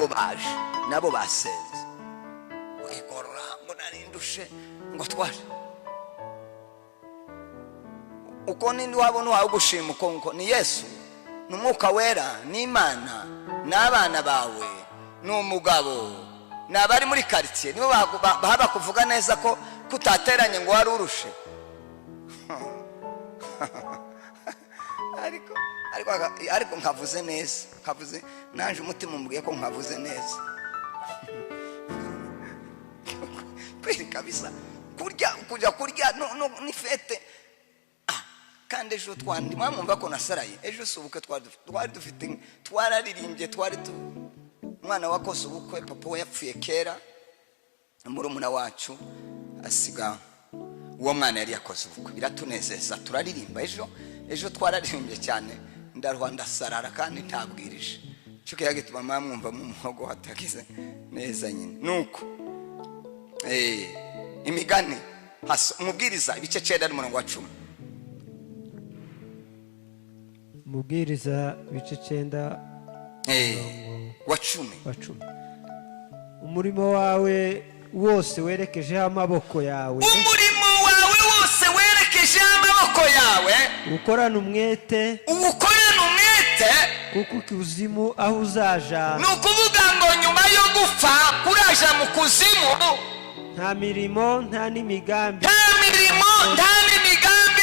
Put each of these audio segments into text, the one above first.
nabo baje nabo basenze wigorora ngo narindushe ngo twaje uko nindi wabona wawe gushima uko ni Yesu n'umwuka wera n'Imana n'abana bawe n'umugabo n'abari muri quartier nibo bahaba kuvuga neza ko kutateranye ngo wari urushe ariko nkavuze neza nkavuze nanje umutima umbwiye ko nkavuze neza kweli kabisa kujya kurya ni fete kandi ejo twandi mwumva ko nasaraye ejo subuke twari dufite twararirimbye twari umwana wakoze ubukwe papa we yapfuye kera murumuna wacu asiga uwo mwana yari yakoze ubukwe biratunezeza turaririmba ejo twararirimbye cyane ndaruha ndasarara kandi ntabwirije cyo gituma mwumva mu muhogo hatagize neza nyine nuko imigani umubwiriza ibice 9:10 Mubwiriza ibice 9 wa 10 umurimo wawe wose werekejeho amaboko yawe ukorana umwete kuko kuzimu aho uzaja nukuvuga ngo nyuma yo gupfa kuraja mu kuzimu nta mirimo nta n'imigambi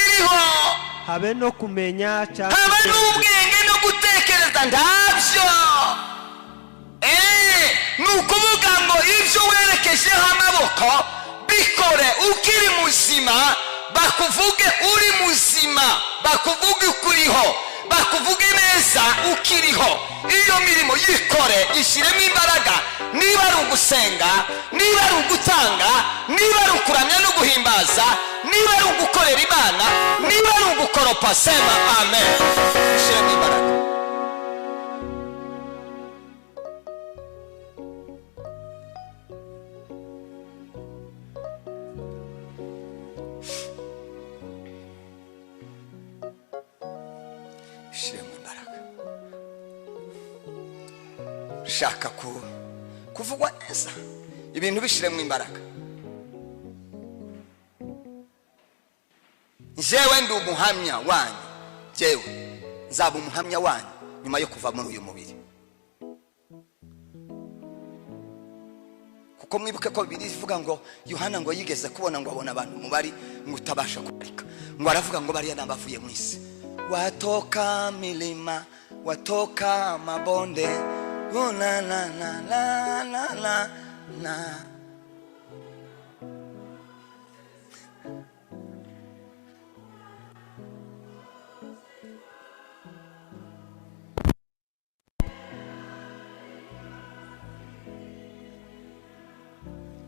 iriho habe no kumenya cyangwa habe n'ubwenge no gutekereza ndabyo nukuvuga ngo ibyo werekejeho amaboko bikore ukiri muzima bakuvuge uri muzima bakuvuge ukuriho bakuvuge neza ukiriho iyo mirimo yikore ishyiremo imbaraga niba ari ugusenga niba ari ugutanga niba ari ukuramya no guhimbaza niba ari ugukorera Imana niba ari ugukoropa sema amen ishyiremo imbaraga shaka kuvugwa neza ibintu bishiremo imbaraga jewe ndi umuhamya wanyu jewe nzaba umuhamya wanyu nyuma yo kuva muri uyu mubiri kuko mwibuke ko Bibiliya ivuga ngo Yohana ngo yigeze kubona ngo abona abantu mubari ngo utabasha kubarika ngo aravuga ngo bariya nabavuye mu isi watoka milima watoka mabonde oh la la la la la la la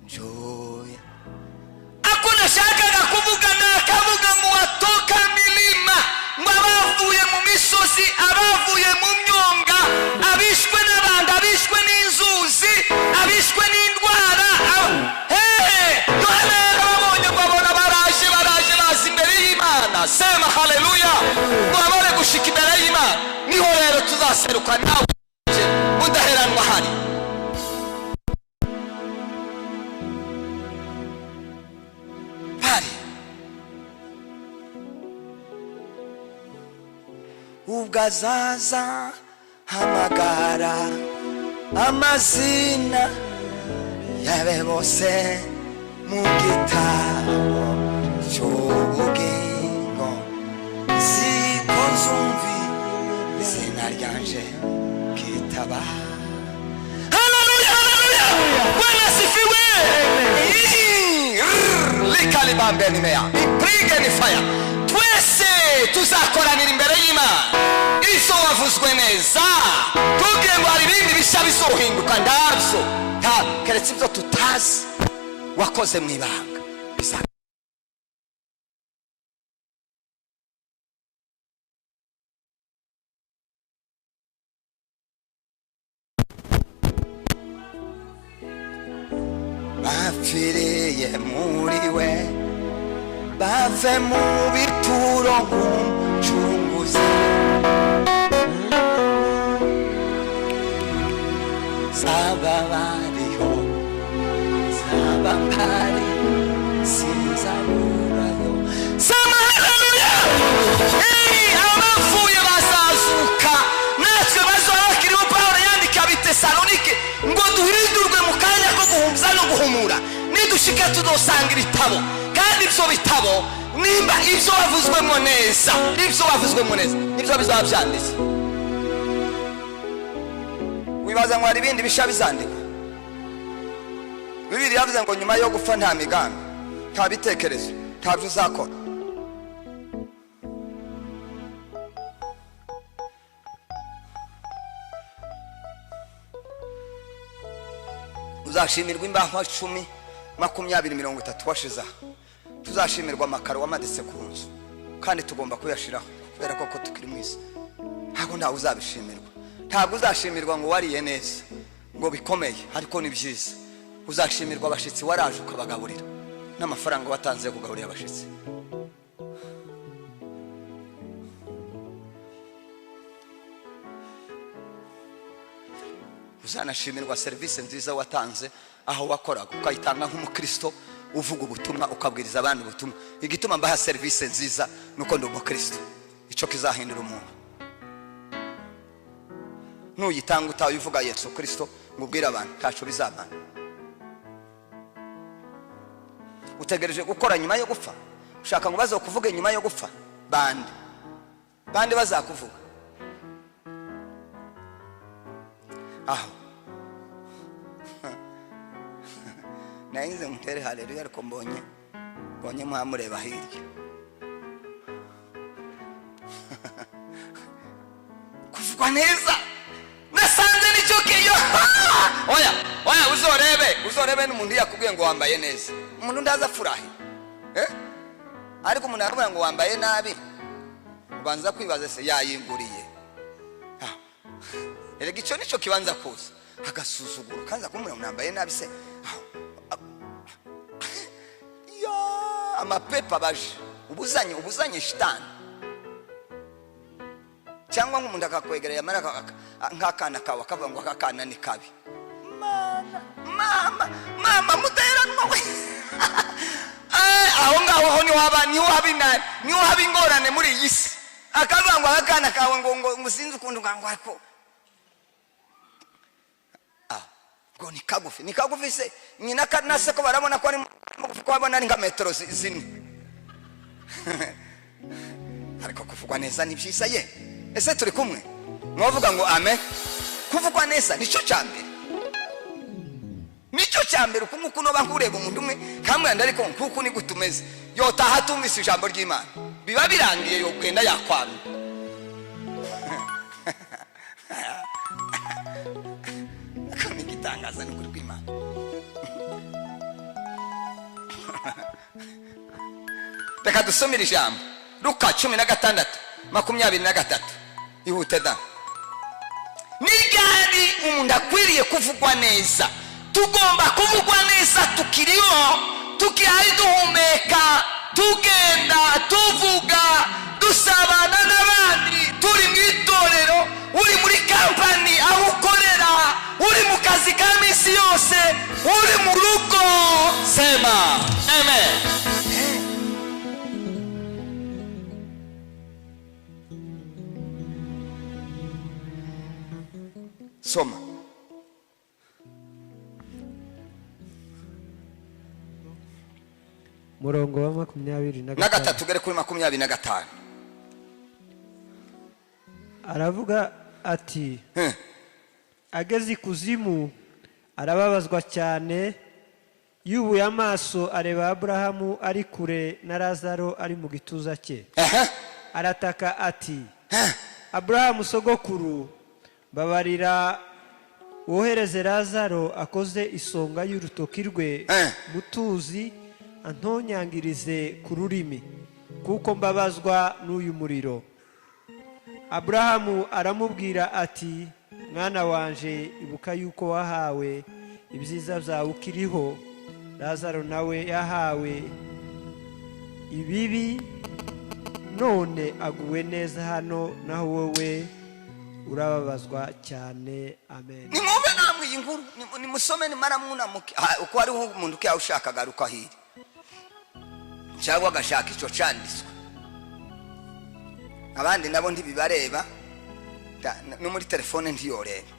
joy akuna shaka kuvuga nakavuga ngo watoka milima ngo abavuye mu misozi abavuye mu myonga abishwe n'abandi abishwe n'inzuzi abishwe n'indwara Yohana abonye ngo abona baraje bazi imbere y'Imana sema haleluya ngo abone gushika imbere y'Imana niho rero tuzaseruka nawe udaheranwa hari ubwazaza hamagara amazina yabe bose mu gitabo cy'ubugingo ziko nzumvi izina ryanje kitaba haleluya haleluya Bwana sifiwe likalibambe nimea ipige ni fire twese tuzakoranira imbere y'Imana iso wavuzwe neza tugiye ngo hari ibindi bishya bizohinduka ndabyo keretse ibyo tutazi wakoze mu ibanga bapfiriye muri we bave mu bituro nk'umucunguzi zaba bariho zaba mpari sinzaburayo. Sema haleluya. Abapfuye bazazuka natwe bazaba bakiriho. Pawulo yandika Abitesalonike ngo duhindurwe mu kanya ko guhumza no guhumura, nidushika tudosanga ibitabo, kandi ibyo bitabo nimba ibyo wavuzwemo neza, ibyo wavuzwemo neza nibyo bizaba byanditse. Wibaza ngo hari ibindi bisha bizandikwa? Bibiliya yavuze ngo nyuma yo gupfa nta migambi, nta bitekerezo, nta byo uzakora. Uzashimirwa imbaho 10, 20, 30 washiza. Tuzashimirwa amakaro wamaditse ku nzu, kandi tugomba kuyashiraho kubera ko tukiri mu isi. Ntabwo ntawe uzabishimirwa. Ntabwo uzashimirwa ngo wariye neza ngo bikomeye, ariko ni byiza. Uzashimirwa abashitsi waraje ukabagaburira n'amafaranga watanze kugaburira abashitsi. Uzanashimirwa service nziza watanze aho wakoraga, ukayitanga nk'umukristo uvuga ubutumwa, ukabwiriza abantu ubutumwa. Igituma mbaha service nziza nuko ndi umukristo. Ico kizahindura umuntu. Nuyitanga utaye uvuga Yesu Kristo ngubwira abantu tacho bizabana. Utegereje gukora nyuma yo gupfa? Ushaka ngo bazokuvuge nyuma yo gupfa? Bande bazakuvuga. Aho nainze mutere haleluya, ariko mbonye mwamureba hirya. Kuvugwa neza nasanze nicyo kiyo. Oya uzorebe n'umuntu yakubwiye ngo wambaye neza, umuntu ndaza furahi ariko umuntu aravuga ngo wambaye nabi, ubanza kwibaza se yayinguriye. Erega icyo nicyo kibanza kuza agasuzuguro, kanza kumura unambaye nabi se. Amapepa baje ubuzanye shitani, cyangwa nk'umuntu akakwegereye amara nk'akana kawe akavuga ngo akakana ni kabi. Mama muteranwa we. Aho ngaho niho haba ingorane muri iyi si. Akavuga ngo akana kawe ngo sinzi ukuntu ngo ariko ngo ni kagufi se. Nyina kanase ko barabona ko ari ko babona ari nka metero zine. Ariko kuvugwa neza ni byiza ye. Ese turi kumwe? Mwavuga ngo amen. Kuvugwa neza nicyo cyambere. Nicyo cyambere uko no bankureba umuntu umwe kamwe ndariko kuko ni gutumeze. Yotaha tumvise ijambo ry'Imana. Biba birangiye yo kwenda yakwana. Kami gitangaza ni kuri kw'Imana. Reka dusomere ijambo Luka 16:23. Ihute da. Nigari umuntu akwiriye kuvugwa neza. Tugomba kuvugwa neza tukiriho, tukihari duhumeka, tugenda, tuvuga, dusabana n'abandi, turi mu itorero, uri muri kampani aho ukorera, uri mu kazi ka minsi yose, uri mu rugo. Sema amen. Soma murongo wa 23 tugere kuri 25. Aravuga ati ageze ikuzimu arababazwa cyane, yubuye amaso areba Aburahamu ari kure na Lazaro ari mu gituza cye. Arataka ati Aburahamu sogokuru, babarira wohereze Lazaro akoze isonga y'urutoki rwe mutuzi antonyangirize ku rurimi, kuko mbabazwa n'uyu muriro. Aburahamu aramubwira ati mwana wanje, ibuka yuko wahawe ibyiza byawe ukiriho, Lazaro nawe yahawe ibibi, none aguwe neza hano, naho wowe urababazwa cyane. Amen. Nimwumve namwe iyi nkuru. nimusome nimara munamuke uko ari umuntu kya ushaka garuka hiri cyangwa gashaka ico canditswe abandi nabo ntibibareba no muri telefone ntiyoreba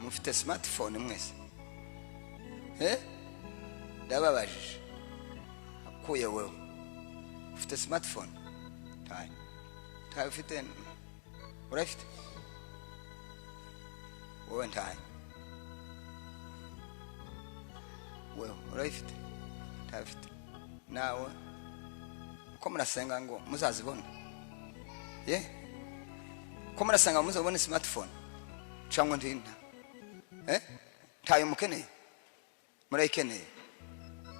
mufite smartphone mwese ndababajije akuye wewe ufite smartphone tayi ufite urafite wowe ntayi wewe urafite tayi ufite nawe ko murasenga ngo muzazibona ko murasenga muzabone smartphone cyangwa ndinda tayo mukeneye murayikeneye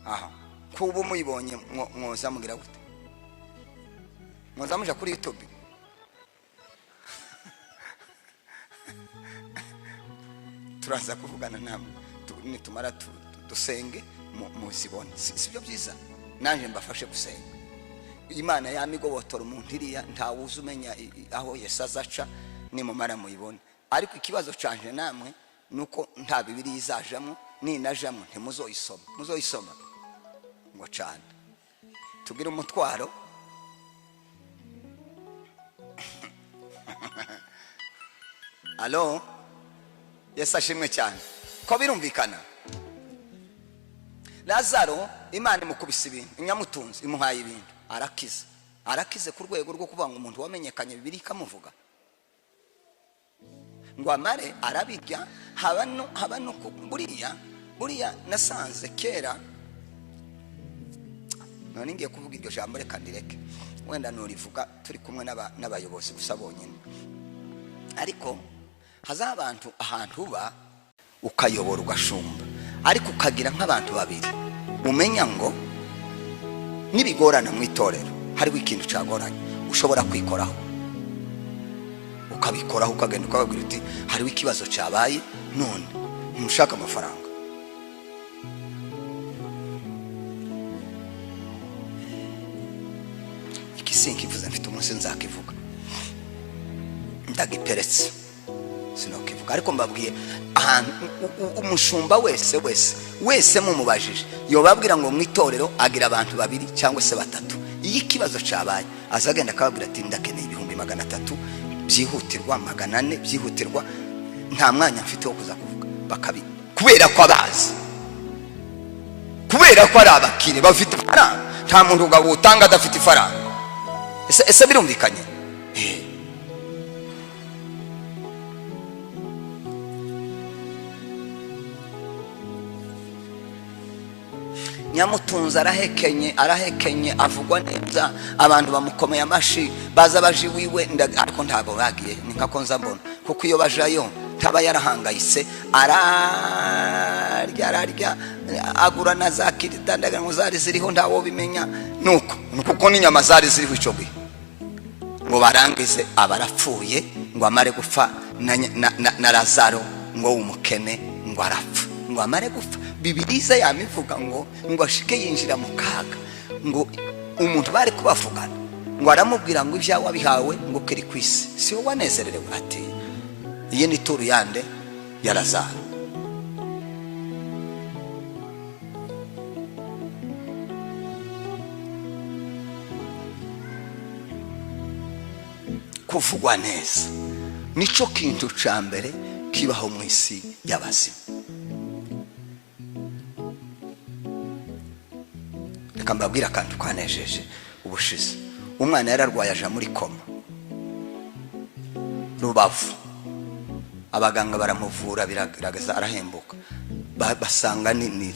aha kuba muyibonye mwoza mugira gute mwoza muja kuri YouTube turaza kuvugana namwe nitumara dusenge muzibone sibyo byiza nanje mbafashe gusenga Imana yamigobotora umuntu iriya ntawuza umenya aho Yesu azaca nimumara muyibone ariko ikibazo canje namwe nuko nta bibiri izajamo ninajamo ntimuzoyisoma ngo cyane tugira umutwaro alo Yesu ashimwe cyane ko birumvikana Lazaro Imana imukubise ibintu inyamutunzi imuhaye ibintu arakize ku rwego rwo kuvuga ngo umuntu wamenyekanye bibiri kamuvuga ngo amare arabirya habano buriya nasanze kera none ngiye kuvuga iryo jambo reka ndireke wenda nurivuga turi kumwe n'abayobozi gusa bonyine ariko haza abantu ahantu ba ukayobora ugashumba ariko ukagira nk'abantu babiri umenya ngo nibigorana mu itorero hariho ikintu cyagoranye ushobora kwikoraho ukabikoraho ukagenda ukababwira uti hariho ikibazo cyabaye none ntushaka amafaranga ikisinkivuze mfite umunsi nzakivuga ndagiperetse sinokivuga ariko mbabwiye umushumba wese mumubajije yobabwira ngo mu itorero agira abantu babiri cyangwa se batatu iyo ikibazo cyabaye azagenda akababwira ati ndakeneye 300 byihutirwa 400 byihutirwa nta mwanya mfite wo kuza kuvuga bakabi kubera ko abazi kubera ko ari abakire bafite faranga nta muntu ugabutanga adafite faranga ese birumvikanye nyamutunza arahekenye avugwa neza abantu bamukomeye amashi baza baji wiwe ariko ntago bagiye ninkako nza mbona kuko iyo bajayo taba yarahangayise ararya agura na zakiri tandaga ngo zari ziriho ndawo bimenya nuko n'inyama zari ziriho ico gihe ngo barangize abarapfuye ngo amare gupfa na Lazaro ngo umukene ngo arapfa ngo amare gupfa Bibiliza yamivuga ngo ashike yinjira mu kaga ngo umuntu bari kubavugana ngo aramubwira ngo ibyawe bihawe ngo kiri kwisi si wowe wanezererewe ati iyi ni turu yande ya Lazaro kuvugwa neza nico kintu ca mbere kibaho mu isi y'abazima kambabwira kantu kwanejeje ubushize umwana yararwaye aja muri koma Rubavu abaganga baramuvura biragaragaza arahembuka basanga ni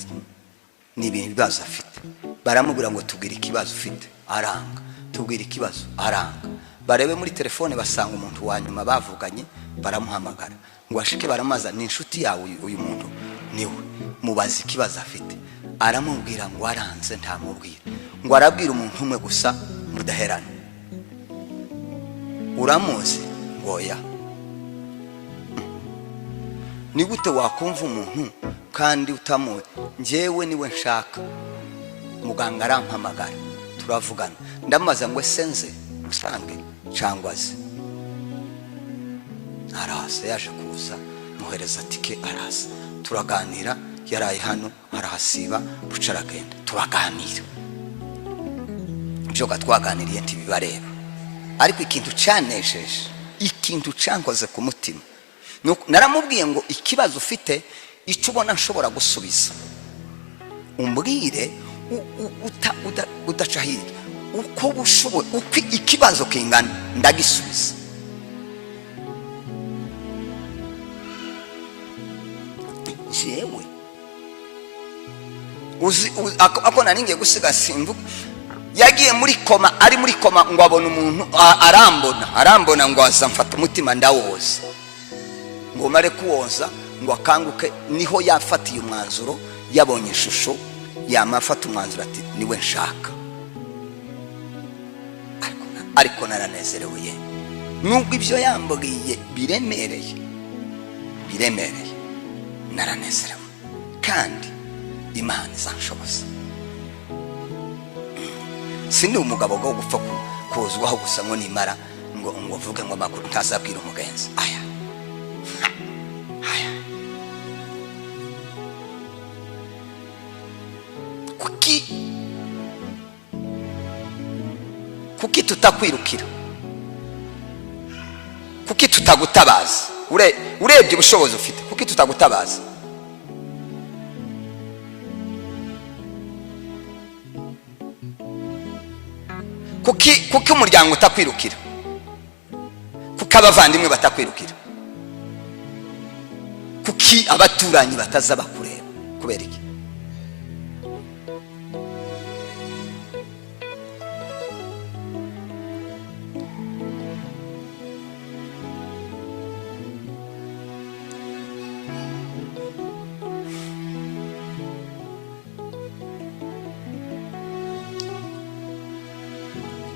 ibibazo afite baramubwira ngo tubwire ikibazo ufite aranga tubwire ikibazo aranga barebe muri telefone basanga umuntu wanyuma bavuganye baramuhamagara ngo ashike baramaza ni inshuti yawe uyu muntu niwe mubaza ikibazo afite aramubwira ngo aranze ntamubwira ngo arabwira umuntu umwe gusa mudaherana uramuzi ngo ya ni gute wakumva umuntu kandi utamuzi njyewe niwe nshaka muganga arampamagara turavugana ndamaza ngo senze usange cyangwa se araza, yaje kuza muhereza tike araza, turaganira, yaraye hano arahasiba buca aragenda, turaganira ibyo twaganiriye ntibibareba. Ariko ikintu cyanejeje, ikintu cyankoze ku mutima, naramubwiye ngo ikibazo ufite icyo ubona nshobora gusubiza umbwire udaca hirya, uko ushoboye, uko ikibazo kingana ndagisubiza. jewe ako naningiye gusiga simvuga, yagiye muri koma, ari muri koma ngo abone umuntu arambona ngo azamfata umutima ndawoza, ngo mare kuwoza ngo akanguke, niho yafatiye umwanzuro, yabonye ishusho yamafata umwanzuro ati niwe nshaka. Ariko naranezerewe ye, nubwo ibyo yambwiye biremereye, naranezerewe kandi Imana izanshoboza. Sindi umugabo go gupfa kuzwaho gusa ngo nimara ngo vuge ngo makuru ntazabwira umugenzi. Aya kuki tutakwirukira, kuki tutagutabaza, urebye ubushobozi ufite, kuki tutagutabaza? Kuki umuryango utakwirukira, kuki abavandimwe batakwirukira, kuki abaturanyi bataza bakureba, kubera iki?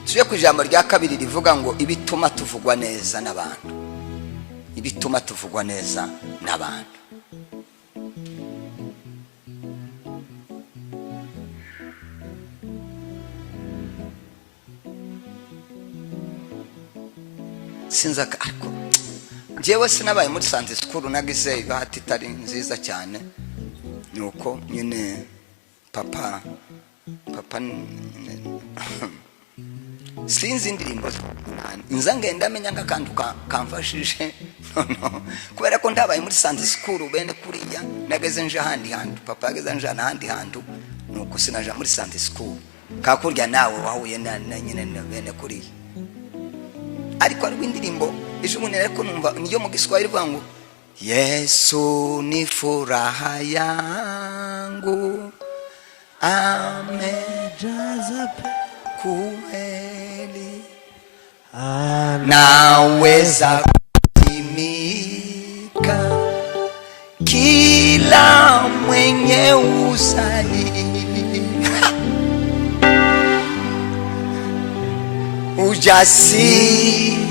Tuje ku ijambo rya kabiri rivuga ngo ibituma tuvugwa neza n'abantu, ibituma tuvugwa neza n'abantu. Sinzaka ariko jewe sinabaye muri Sunday school, nagize bahati itari nziza cyane, nuko nyine papa sinzi indirimbo nza ngenda menya ngakantu kamfashije no kubera ko ndabaye muri Sunday school bene kuriya, nageze nje ahandi hantu, papa yageze nje ahandi hantu, nuko sinaje muri Sunday school kakurya nawe wahuye na nyine bene kuriya. Ariko ari indirimbo ejo bundi ariko numva niyo mu Giswahili ivuga ngo Yesu ni furaha yangu amejaza kweli, naweza kutimika kila mwenye usahihi ujasiri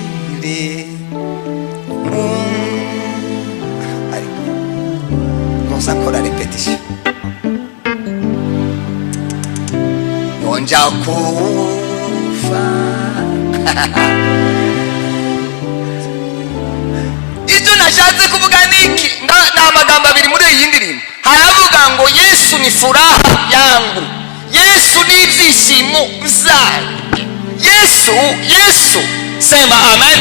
ancora ripetition nonja kufa icyo nashatse kuvuga niki na magambo abiri muri iyi ndirimbo. Haravuga ngo Yesu ni furaha yangu, Yesu ni ibyishimo byanjye, Yesu sema amen.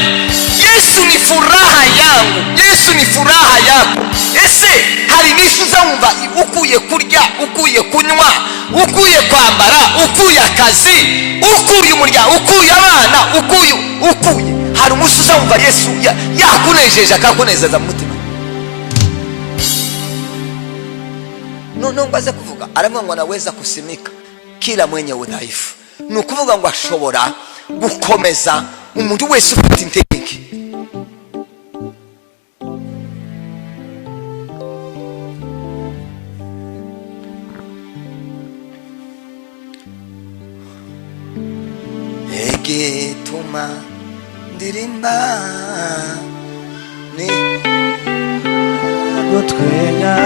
Yesu ni furaha yangu, Yesu ni furaha yako. Ese hari nisho uzumva ukuye kurya, ukuye kunywa, ukuye kwambara, ukuye akazi, ukuye umuryango, ukuye abana, ukuye hari umunsi uzumva Yesu yakunejeje akakunezeza mu mutima. Noneho ngaze kuvuga aravuga ngo naweza kusimika kila mwenye udhaifu, ni ukuvuga ngo ashobora gukomeza umuntu wese ufite intege. Egituma ndirimba ni gutwenya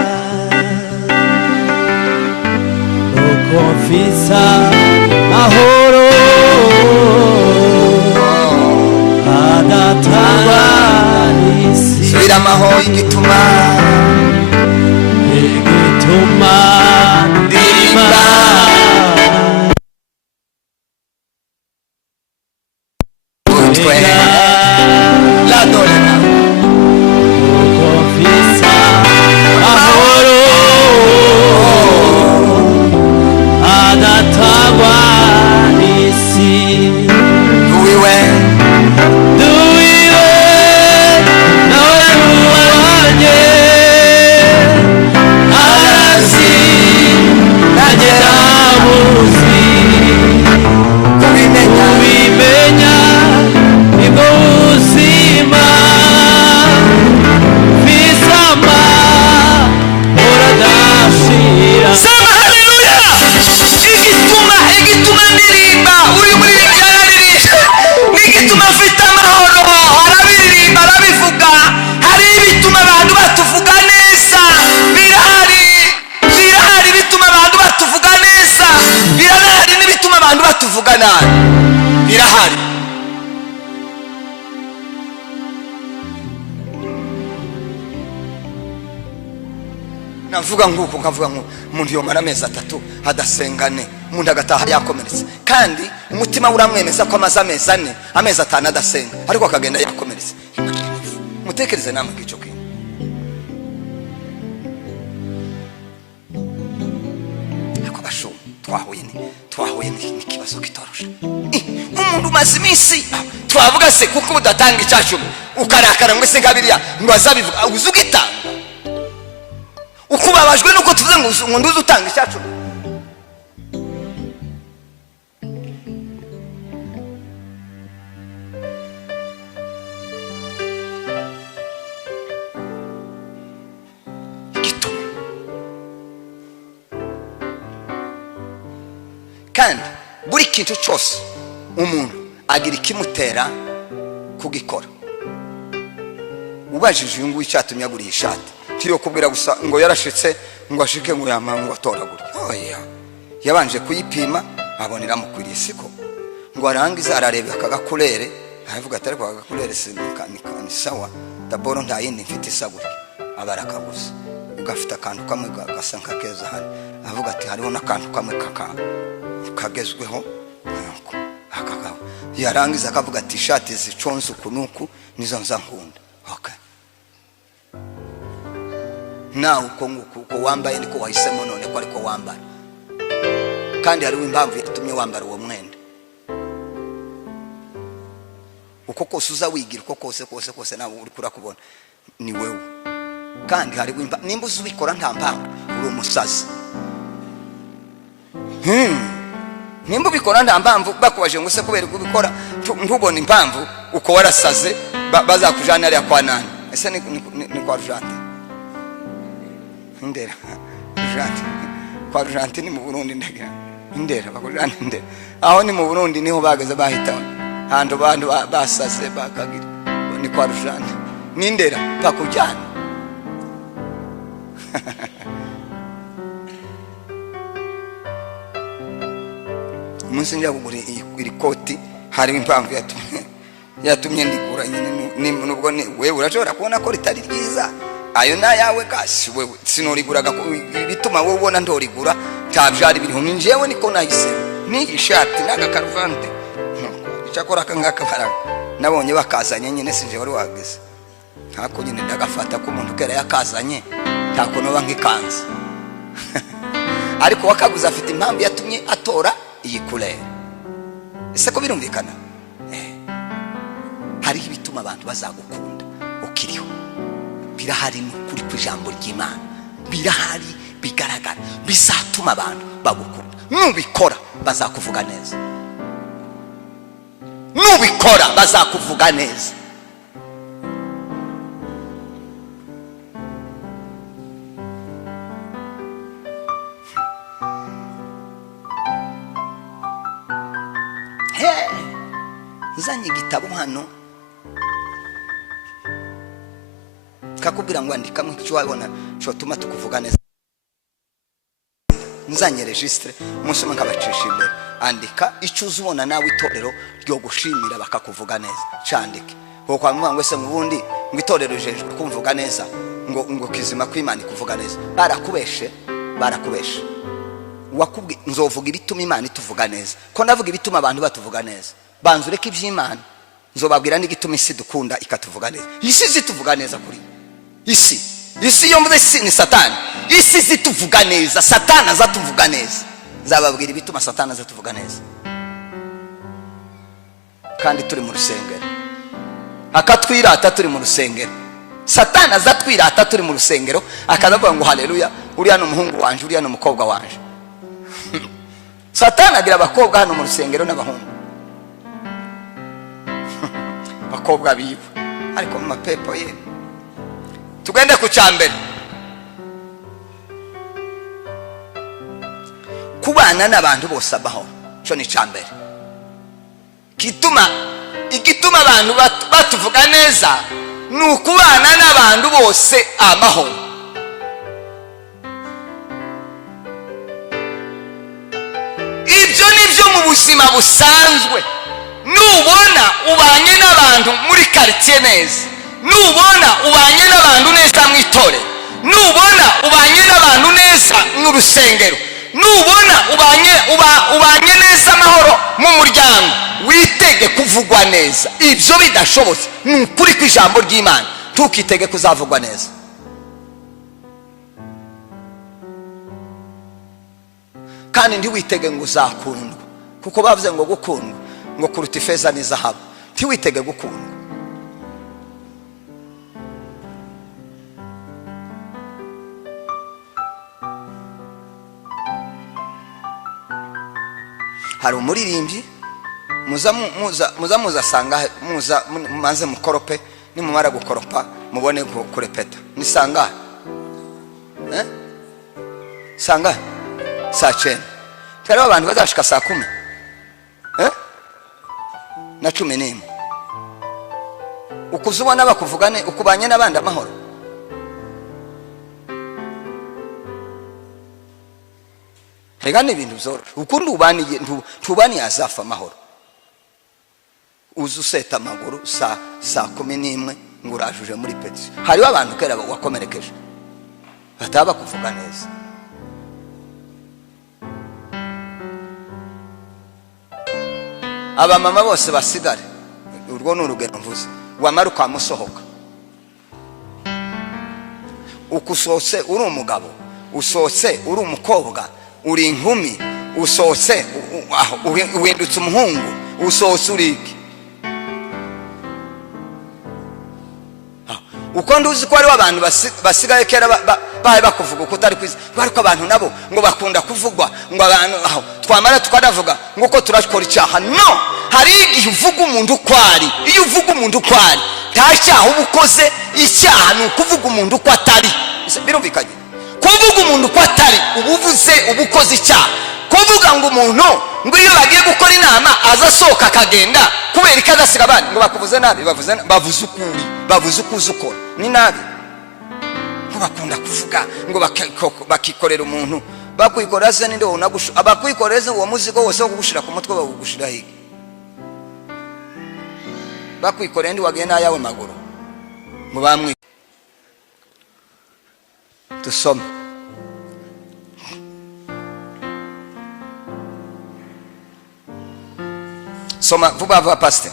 no confisa mahoro adatanga isi yamaho igituma ndirimba utwe la dolena tuvuga nabi birahari. navuga nguko nkavuga ngo umuntu yomara amezi 3 adasengane umuntu agataha yakomeretse kandi umutima uramwemeza ko amaze amezi 4 amezi 5 adasenga ariko akagenda yakomeretse. mutekereze namwe gico kintu. ako basho twahuye n'ikibazo kitorosha. umuntu umaze iminsi twavuga se kuko udatanga icyacu ukarakara ngo se ngabiriya ngo azabivuga uzugitanga ukubabajwe nuko tuvuze ngo nduze utanga icyacu. kandi buri kintu cyose umuntu agira ikimutera kugikora. ubajije uyu nguyu icyatumye aguriye ishati tiyo kubwira gusa ngo yarashitse ngo ashike ngo yamangu atoragura. oya yabanje kuyipima abonera mukwiriye siko ngo arangiza arareba akagakurere aravuga atari kwa gakurere ni sawa daboro nta yindi mfite isaburi abarakaguza ugafite akantu kamwe gasa nkakeza hari avuga ati hariho n'akantu kamwe kagezweho akagaho yarangiza akavuga ati ishati ziconze ukunuku nizo nzankunda. okay nawe uko wambaye niko wahisemo none ko ariko wambara kandi hariho impamvu yatumye wambara uwo mwenda. uko kose uza wigira uko kose nawe uri kurakubona ni wewe kandi hariho nimba uzubikora nta mpamvu uri umusazi. nimba ubikora nta mpamvu bakubaje ngo se kubera kubikora ntubone impamvu uko warasaze bazakujana ari kwa nani ese ni kwa Rujante ndera Rujante kwa Rujante ni mu Burundi ndagira ndera bakujana ndera aho ni mu Burundi niho bageze bahitaho hando bantu basaze bakagira ni kwa Rujante ni ndera bakujana. umunsi njya kugura iri koti hari impamvu yatumye ndigura nyine nubwo wewe urashobora kubona ko ritari ryiza ayo nayawe kasi wewe sinoriguraga bituma wowe ubona ndorigura tabyari biriho ninjewe niko nahise ni ishati naga karuvante cyakora kangaka bara nabonye bakazanye nyine sinje wari wageze ntako nyine ndagafata ko umuntu kera yakazanye ntako no bankikanza ariko wakaguza afite impamvu yatumye atora iyi kurere. ese ko birumvikana hari ibituma abantu bazagukunda ukiriho birahari kuri kwijambo ry'Imana birahari bigaragara bizatuma abantu bagukunda. nubikora bazakuvuga neza nubikora bazakuvuga neza. nzanye igitabo hano kakubwira ngo andika mu cyo wabona cyo tuma tukuvuga neza. nzanye registre musoma nkabacisha imbere andika icyo uzubona nawe itorero ryo gushimira bakakuvuga neza candike kuko kwamuvuga ngo se mu bundi ngo itorero rijejwe kumvuga neza, ngo kizima kw'Imana kuvuga neza. Barakubeshe. Wakubwi nzovuga ibituma Imana ituvuga neza. Ko ndavuga ibituma abantu batuvuga neza. Banzu reka iby'Imana. Nzobabwira n'igituma isi dukunda ikatuvuga neza. Isi zituvuga neza kuri. Isi yo mbe ni Satani. Isi zituvuga neza, Satani azatuvuga neza. Nzababwira ibituma Satani azatuvuga neza. Kandi turi mu rusengero. Akatwirata turi mu rusengero. Satani azatwirata turi mu rusengero, akazavuga ngo haleluya, uriya n'umuhungu wanje, uriya n'umukobwa wanje. Satani agira abakobwa hano mu rusengero n'abahungu. Bakobwa biwe ariko mu mapepo ye. Tugende ku cyambere. Kubana n'abantu bose abaho. Cyo ni cyambere. Igituma abantu batuvuga neza nukubana n'abantu bose amahoro. Ibyo nibyo mu buzima busanzwe. Nubona ubanye n'abantu muri quartier neza, nubona ubanye n'abantu neza mu itore, nubona ubanye n'abantu neza mu rusengero, nubona ubanye neza amahoro mu muryango, witege kuvugwa neza. Ibyo bidashobotse n'ukuri kw'ijambo ry'Imana, tukitege kuzavugwa neza. Kandi ntiwitege ngo uzakundwa, kuko bavuze ngo gukundwa ngo kuruta ifeza n'izahabu. Ntiwitege gukundwa. Hari umuririmbyi muza sanga muze mukorope, nimumara gukoropa mubone kurepeta. Nisanga sanga saa 9. Twari abantu bazashika saa 10 na 11. Ukuzubona bakuvugane ukubanye n'abandi amahoro. Hegane ibintu bizoro. Ukundi ubaniye azafa amahoro. Uzuseta amaguru saa 11 ngo urajuje muri peti. Hariho abantu kera wakomerekeje bataba kuvuga neza. Aba mama bose basigare. Urwo n'urugero mvuze. Wamara ukamusohoka. Ukusose uri umugabo, usose uri umukobwa, uri inkumi, usose uhindutse umuhungu, usose uriki. Uko nduzi ko ari abantu basigaye kera bahe bakuvuga uko utari kwiza. Bariko abantu nabo ngo bakunda kuvugwa ngo abantu twamara tukadavuga ngo ko turakora icyaha. No, hari igihe uvuga umuntu kwari. Iyo uvuga umuntu kwari nta cyaha ubukoze. Icyaha ni ukuvuga umuntu uko atari. Birumvikanye. Kuvuga umuntu uko atari ubuvuze ubukoze icyaha. Kuvuga ngo umuntu ngo iyo bagiye gukora inama azasohoka akagenda kubera ikadasiga abandi ngo bakuvuze nabi, bavuze ukuri, bavuze ukuzi ukora ni nabi. Ngo bakunda kuvuga ngo bakikorera umuntu, bakwikorera se ninde unagusha, abakwikoreza uwo muzigo wose wo kugushira ku mutwe bagushira hiki. Bakwikorera ndi wagenda yawe maguru ngo bamwe. Tusome soma vuba pastor.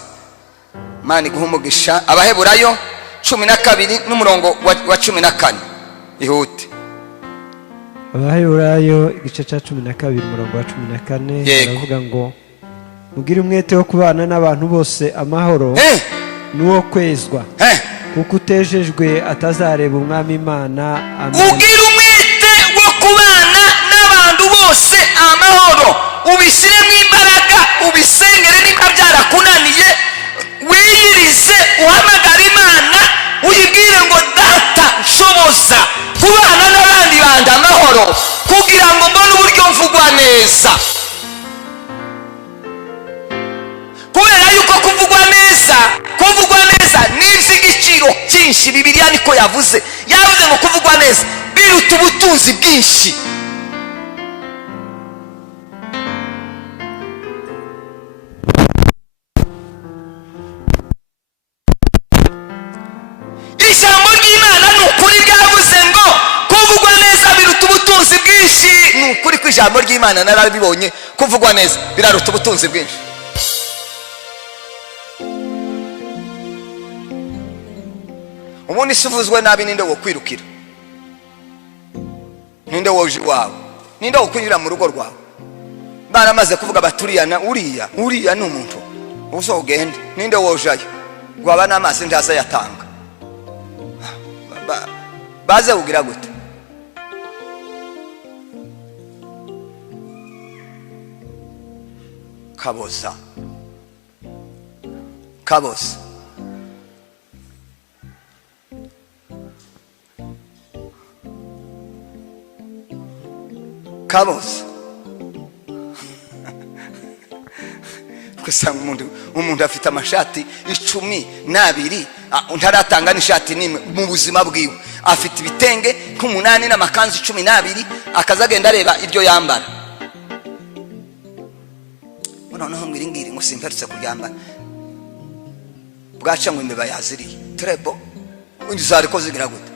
Mani guhumugisha. Abaheburayo 12 n'umurongo wa 14. Ihute. Abaheburayo igice cya 12 umurongo wa 14 baravuga ngo mugire umwete wo kubana n'abantu bose amahoro n'uwo kwezwa, kuko utejejwe atazareba umwami Imana. Amen. Ugire umwete wo kubana n'abantu bose amahoro, ubishyiremo imbaraga, ubisengere niba byarakunaniye, wiyirize, uhamagara Imana, uyibwire ngo data nshoboza kubana n'abandi bandi amahoro kugira ngo mbone uburyo mvugwa neza. Kubera yuko kuvugwa neza ni iby'igiciro cyinshi. Bibiliya niko yavuze ngo kuvugwa neza biruta ubutunzi bwinshi. byinshi ni ukuri kw'ijambo ry'Imana narabibonye kuvugwa neza biraruta ubutunzi bwinshi. Ubundi se uvuzwe nabi ninde wo kwirukira? Ninde woje iwawe? Ninde wo kwinjira mu rugo rwawe? Baramaze kuvuga baturiyana uriya ni umuntu uzogende. Ninde wojayo? Gwaba n'amazi ndaza yatanga. Baze ugira gute? Kabosa kusanga umuntu afite amashati 12 ntaratanga n'ishati nimwe mu buzima bwiwe, afite ibitenge k'8 n'amakanzu 12 akazagenda areba iryo yambara. Noneho ngiri ngo simperutse kuryambara bwaca ngo imbeba yaziriye trebo unzari ko zigira gute?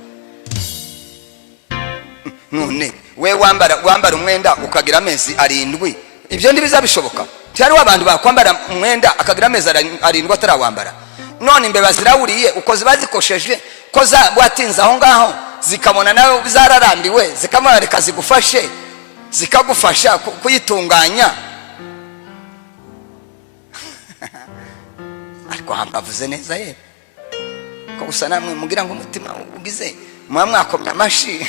None we wambara umwenda ukagira amezi 7, ibyo ntibizabishoboka. Cyari abantu bakwambara umwenda akagira amezi 7 atarawambara. None imbeba zirawuriye uko zibazikosheje ko bwatinze aho ngaho zikabona nawe zararambiwe zikamara reka zigufashe zikagufasha kuyitunganya. Ariko hambavuze neza ye ko gusa namwe mugira ngo umutima ugize mwakomya amashi.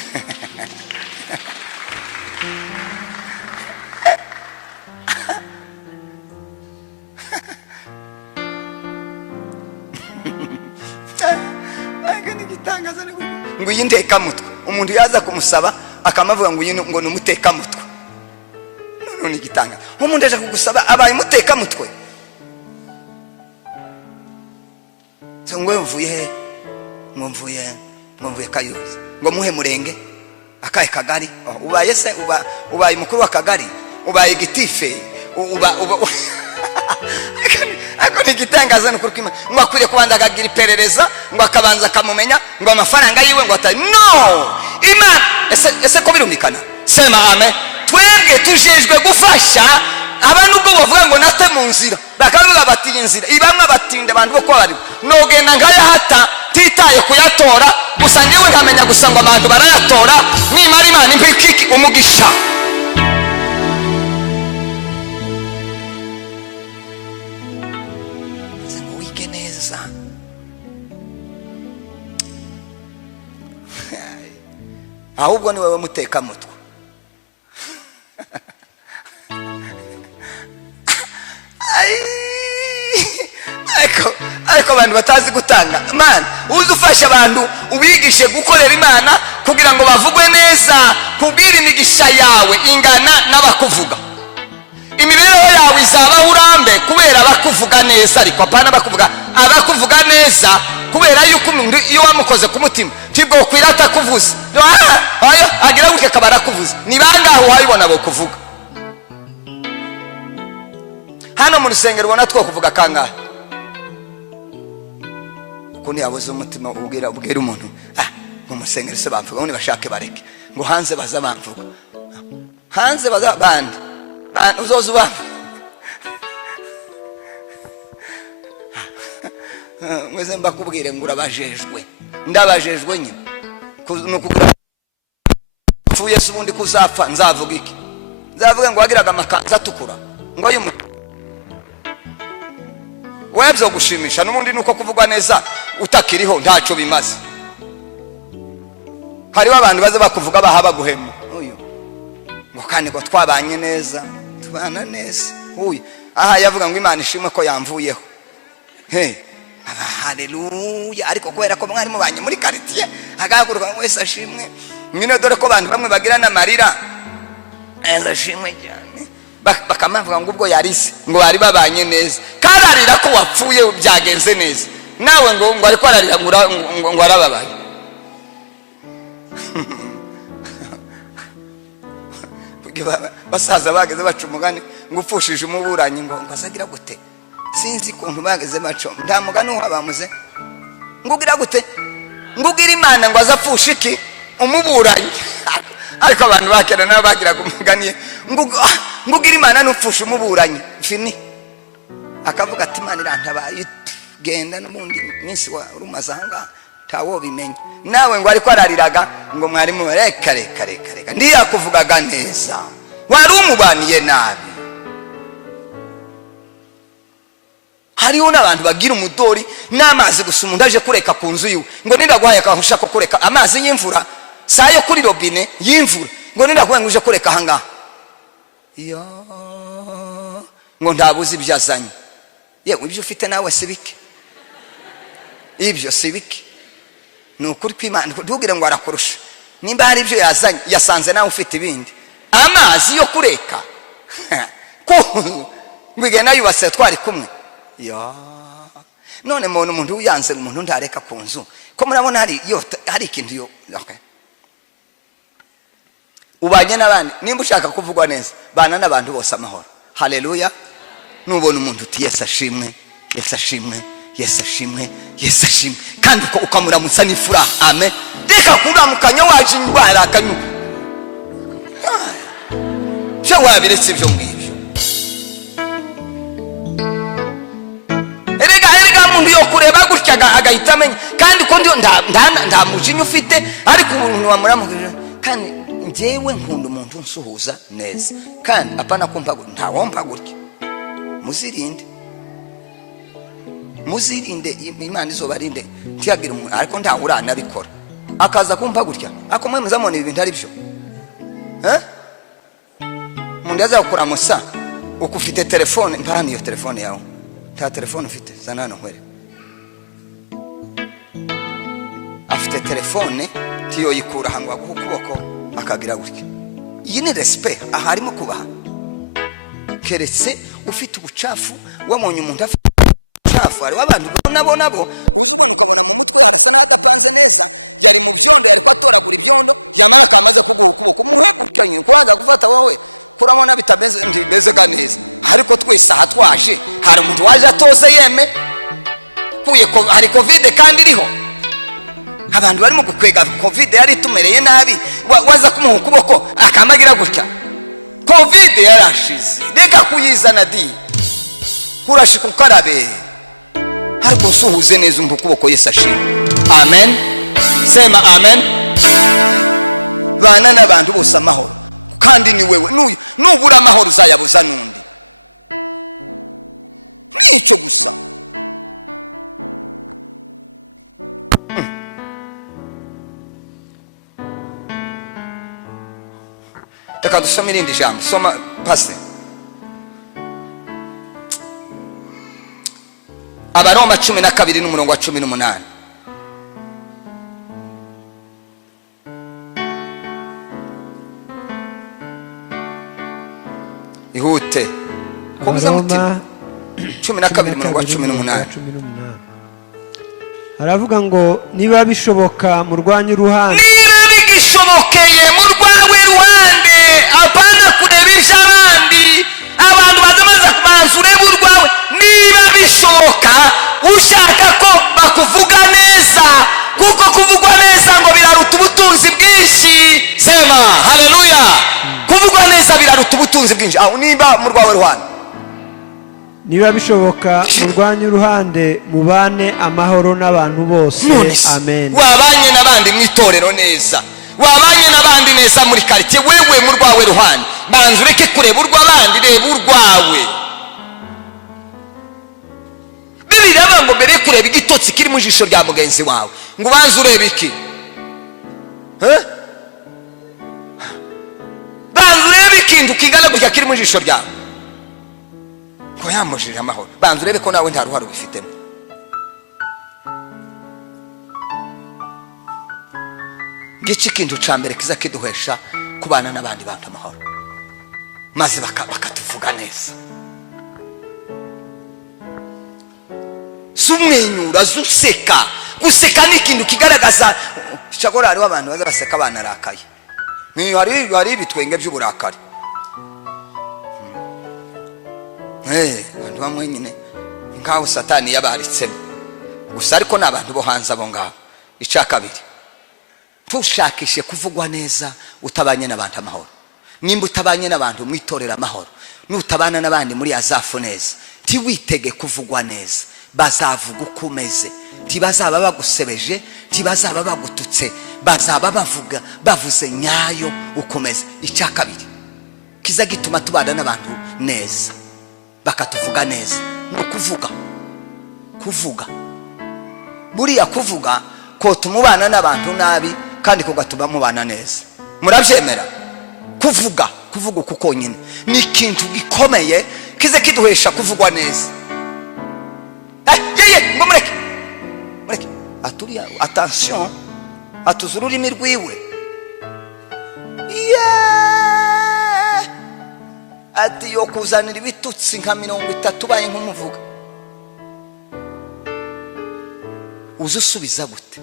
Ngo yindeka mutwe umuntu yaza kumusaba akamavuga ngo numuteka mutwe. None igitanga umuntu aje kugusaba abaye muteka mutwe. Ngo mvuye Kayonza ngo muhe murenge akaye kagari ubaye se ubaye mukuru wa kagari ubaye gitife ako nigitangaza n'ukuri kw'Imana ngo akwiriye kubanza akagira iperereza ngo akabanza akamumenya ngo amafaranga yiwe ngo atari Imana ese ko birumvikana? Sema amen. Twebwe tujejwe gufasha abantu ubwo bavuga ngo nate mu nzira bakavuga bati inzira ibamwe batinde abantu bo kwari nogenda ngaya hata titaye kuyatora gusa nyewe nkamenya gusa ngo abantu barayatora nimara Imana impikiki umugisha. Wige neza ahubwo ni wewe muteka mutwe. Ariko abantu batazi gutanga man uzufasha abantu ubigishe gukorera Imana kugira ngo bavugwe neza, kubwira imigisha yawe ingana n'abakuvuga. Imibereho yawe izaba urambe kubera abakuvuga neza, ariko apana abakuvuga neza kubera yuko umuntu iyo wamukoze ku mutima tibwo kwirata kuvuza ayo agira gutya kabara kuvuza. Ni bangaho wabibona bo kuvuga hano mu rusengero ubona two kuvuga kangahe? Kundi yabuze umutima ubwira umuntu mu musengero se bamvuga ngo bashake bareke ngo hanze baza bamvuga hanze baza bandi uzoza uba mwese mbakubwire ngo urabajejwe ndabajejwe nyine nukugira pfuye se ubundi kuzapfa nzavuga iki? Nzavuga ngo wagiraga amakanza atukura ngo uyu webyo gushimisha n'ubundi nuko kuvugwa neza utakiriho ntacyo bimaze. Hariho abantu baza bakuvuga bahaba guhema uyu ngo kandi ngo twabanye neza tubana neza uyu yavuga ngo Imana ishimwe ko yamvuyeho haleluya. Ariko kubera ko mwari mubanye muri quartier agahaguruka ngo wese ashimwe nyine, dore ko abantu bamwe bagira n'amarira ashimwe cyane bakamavuga ngo ubwo yarise ngo bari babanye neza, kararira ko wapfuye byagenze neza, nawe ngo ariko ararira ngo arababaye. Basaza bageze baca umugani ngo upfushije umuburanyi ngo azagira gute, sinzi kuntu bageze baco nta mugani wabamuze ngo ugira gute, ngo ugira Imana ngo azapfusha iki umuburanyi. ariko abantu bakera nabo bagira kumuganiye ngo ugira Imana n'upfusha umuburanyi fini akavuga ati Imana irantabaye genda n'ubundi minsi wa rumaze ahangaha tawo bimenye nawe ngo ariko arariraga ngo mwarimu reka ndiya kuvugaga neza wari umubaniye nabi. Hariho n'abantu bagira umudori n'amazi gusa umuntu aje kureka ku nzu yiwe ngo nindaguhaye akahusha ko kureka amazi y'imvura sayo kuri robine y'imvura ngo nindaguhaye ngo uje kureka ahangaha yo ngo ndabuze ibyo azanye yewe ibyo ufite nawe sibike ibyo sibike nukuri kw'Imana ntugire ngo arakurusha nimba hari ibyo yazanye yasanze nawe ufite ibindi amazi yo kureka ko ngwigena yubase twari kumwe ya none umuntu uyanze umuntu ndareka ku nzu ko murabona hari ikintu yo okay. Ubanye n'abandi nimba ushaka kuvugwa neza bana n'abantu bose amahoro. Haleluya. Nubona umuntu uti Yesu ashimwe Yesu ashimwe Yesu ashimwe Yesu ashimwe kandi ukamuramutsa n'ifura amen. Reka kuramukanya waje indwara akanyuka cyo wabiretse ibyo ngibyo. Erega muntu yo kureba gutya agahita amenya kandi ko ndio ndamujinya ufite ariko umuntu wamuramukije kandi njyewe nkunda umuntu nsuhuza neza kandi apana kumpa ntawompa gutya. Muzirinde Imana izobarinde ntiyagira umuntu ariko ntawurana bikora akaza kumpa gutya ako mwe muzamona ibintu ari byo umuntu yazakura musa ukufite telefone mpana iyo telefone yawe nta telefone ufite zana hano nkwere afite telefone tiyo yikura hangwa kuboko akagira gutya. Iyi ni respect aharimo kubaha keretse ufite ubucafu wamonye umuntu afite ubucafu ari wabantu nabo Reka dusome irindi jambo soma pase Abaroma 12 n'umurongo wa 18. Ihute komeza mutima 12 n'umurongo wa 18 haravuga ngo niba bishoboka murwanye uruhande niba bigishobokeye murwawe ruhande apana kurebisha abandi abantu bazamaza kubanzure burwawe niba bishoboka ushaka ko bakuvuga neza kuko kuvugwa neza ngo biraruta ubutunzi bwinshi. Sema haleluya. Kuvugwa neza biraruta ubutunzi bwinshi. Niba murwawe ruhande niba bishoboka murwanye uruhande mubane amahoro n'abantu bose amen. Wabanye n'abandi mwitorero neza wabanye n'abandi neza muri quartier wewe murwawe ruhande banza ureke kureba urw'abandi reba urwawe. Bibiliya ngo mbere kureba igitotsi kiri mu jisho rya mugenzi wawe ngo banza urebe iki banza urebe ikintu kingana gutya kiri mu jisho ryawe ko yamujije amahoro banza urebe ko nawe nta ruhare ubifitemo. Gici kintu cambere kiza kiduhesha kubana n'abandi bantu amahoro maze bakatuvuga neza. Sumwenyura zuseka guseka ni ikintu kigaragaza cyakora ari abantu baza baseka abana rakaye ni hari bitwenge by'uburakari abantu bamwe nyine ngaho satani yabaritsemo gusa ariko n'abantu bo hanze abo ngaho. Icya kabiri tushakishe kuvugwa neza utabanye n'abantu amahoro. Nimba utabanye n'abantu mwitorera amahoro, nutabana n'abandi muri azafu neza, tiwitege kuvugwa neza. Bazavuga uko umeze, tibazaba bagusebeje, tibazaba bagututse, bazaba bavuga bavuze nyayo uko umeze. Icya kabiri kiza gituma tubana n'abantu neza bakatuvuga neza no kuvuga buriya kuvuga ko tumubana n'abantu nabi kandi ko gatuma mubana neza. Murabyemera? Kuvuga uko konyine ni ikintu gikomeye kize kiduhesha kuvugwa neza. Ngo mureke aturiya, attention, atuza ururimi rwiwe. Ati yo kuzanira ibitutsi nka 30 baye nk'umuvuga. Uzusubiza gute?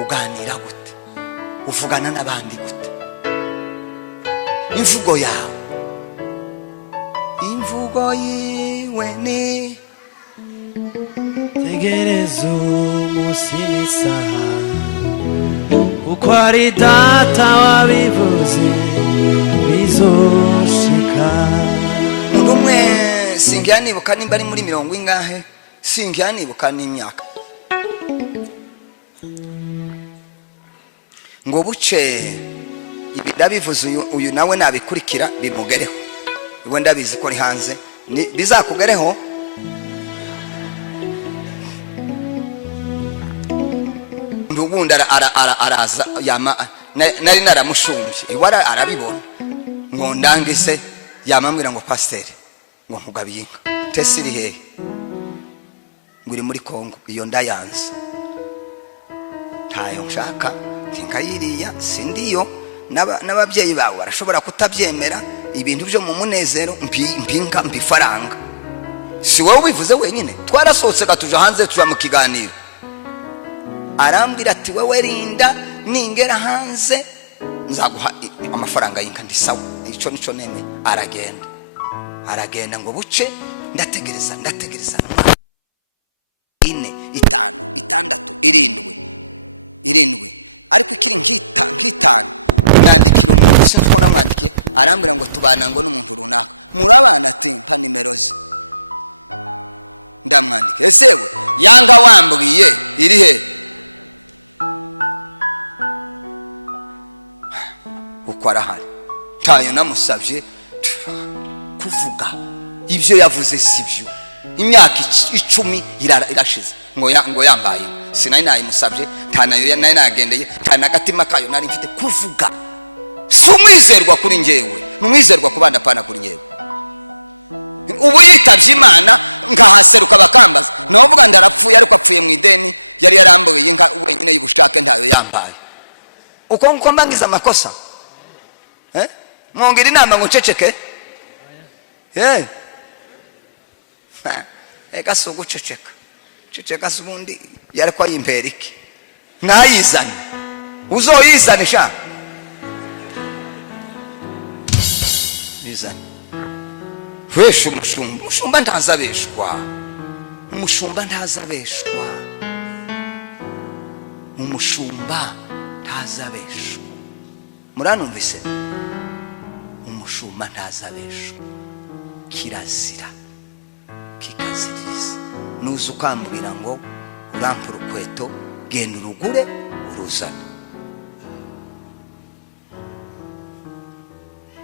Uganira gute? Uvugana n'abandi gute? Imvugo yawe, imvugo yiwe ni tegereza umunsi n'isaha, uko ari data wabivuze bizoshika. Umuntu umwe singiya nibuka nimba ari muri 40 ingahe, singiya nibuka n'imyaka, ngo buce ibi ndabivuze uyu nawe nabikurikira bimugereho. Iwe ndabizi ko ari hanze bizakugereho. Ubundi araza yama nari naramushumbye iwara arabibona ngo ndangise yamambwira ngo pasiteri ngo nkugabiyinka tesiri hehe nguri muri Kongo iyo ndayanze ntayo nshaka nkayiriya sindiyo n'ababyeyi bawe barashobora kutabyemera ibintu byo mu munezero mpinga mbifaranga si wowe ubivuze wenyine twarasohotse gatuja hanze tuja mu kiganiro arambwira ati wewe rinda ningera hanze nzaguha amafaranga y'inka ndi sawa ico nico neme aragenda ngo buce ndategereza ine arambwira ngo tubana ngo tambaye uko mbangiza amakosa mwongera inama ngo ceceke eka sugu ceceka subundi yari kwa yimperiki nayizane uzoyizane sha yizane feshu umushumba ntazabeshwa umushumba ntazabeshwa muranumvise umushumba ntazabeshwa kirazira kikaziriza nuza ukambwira ngo urampura ukweto genda urugure uruzana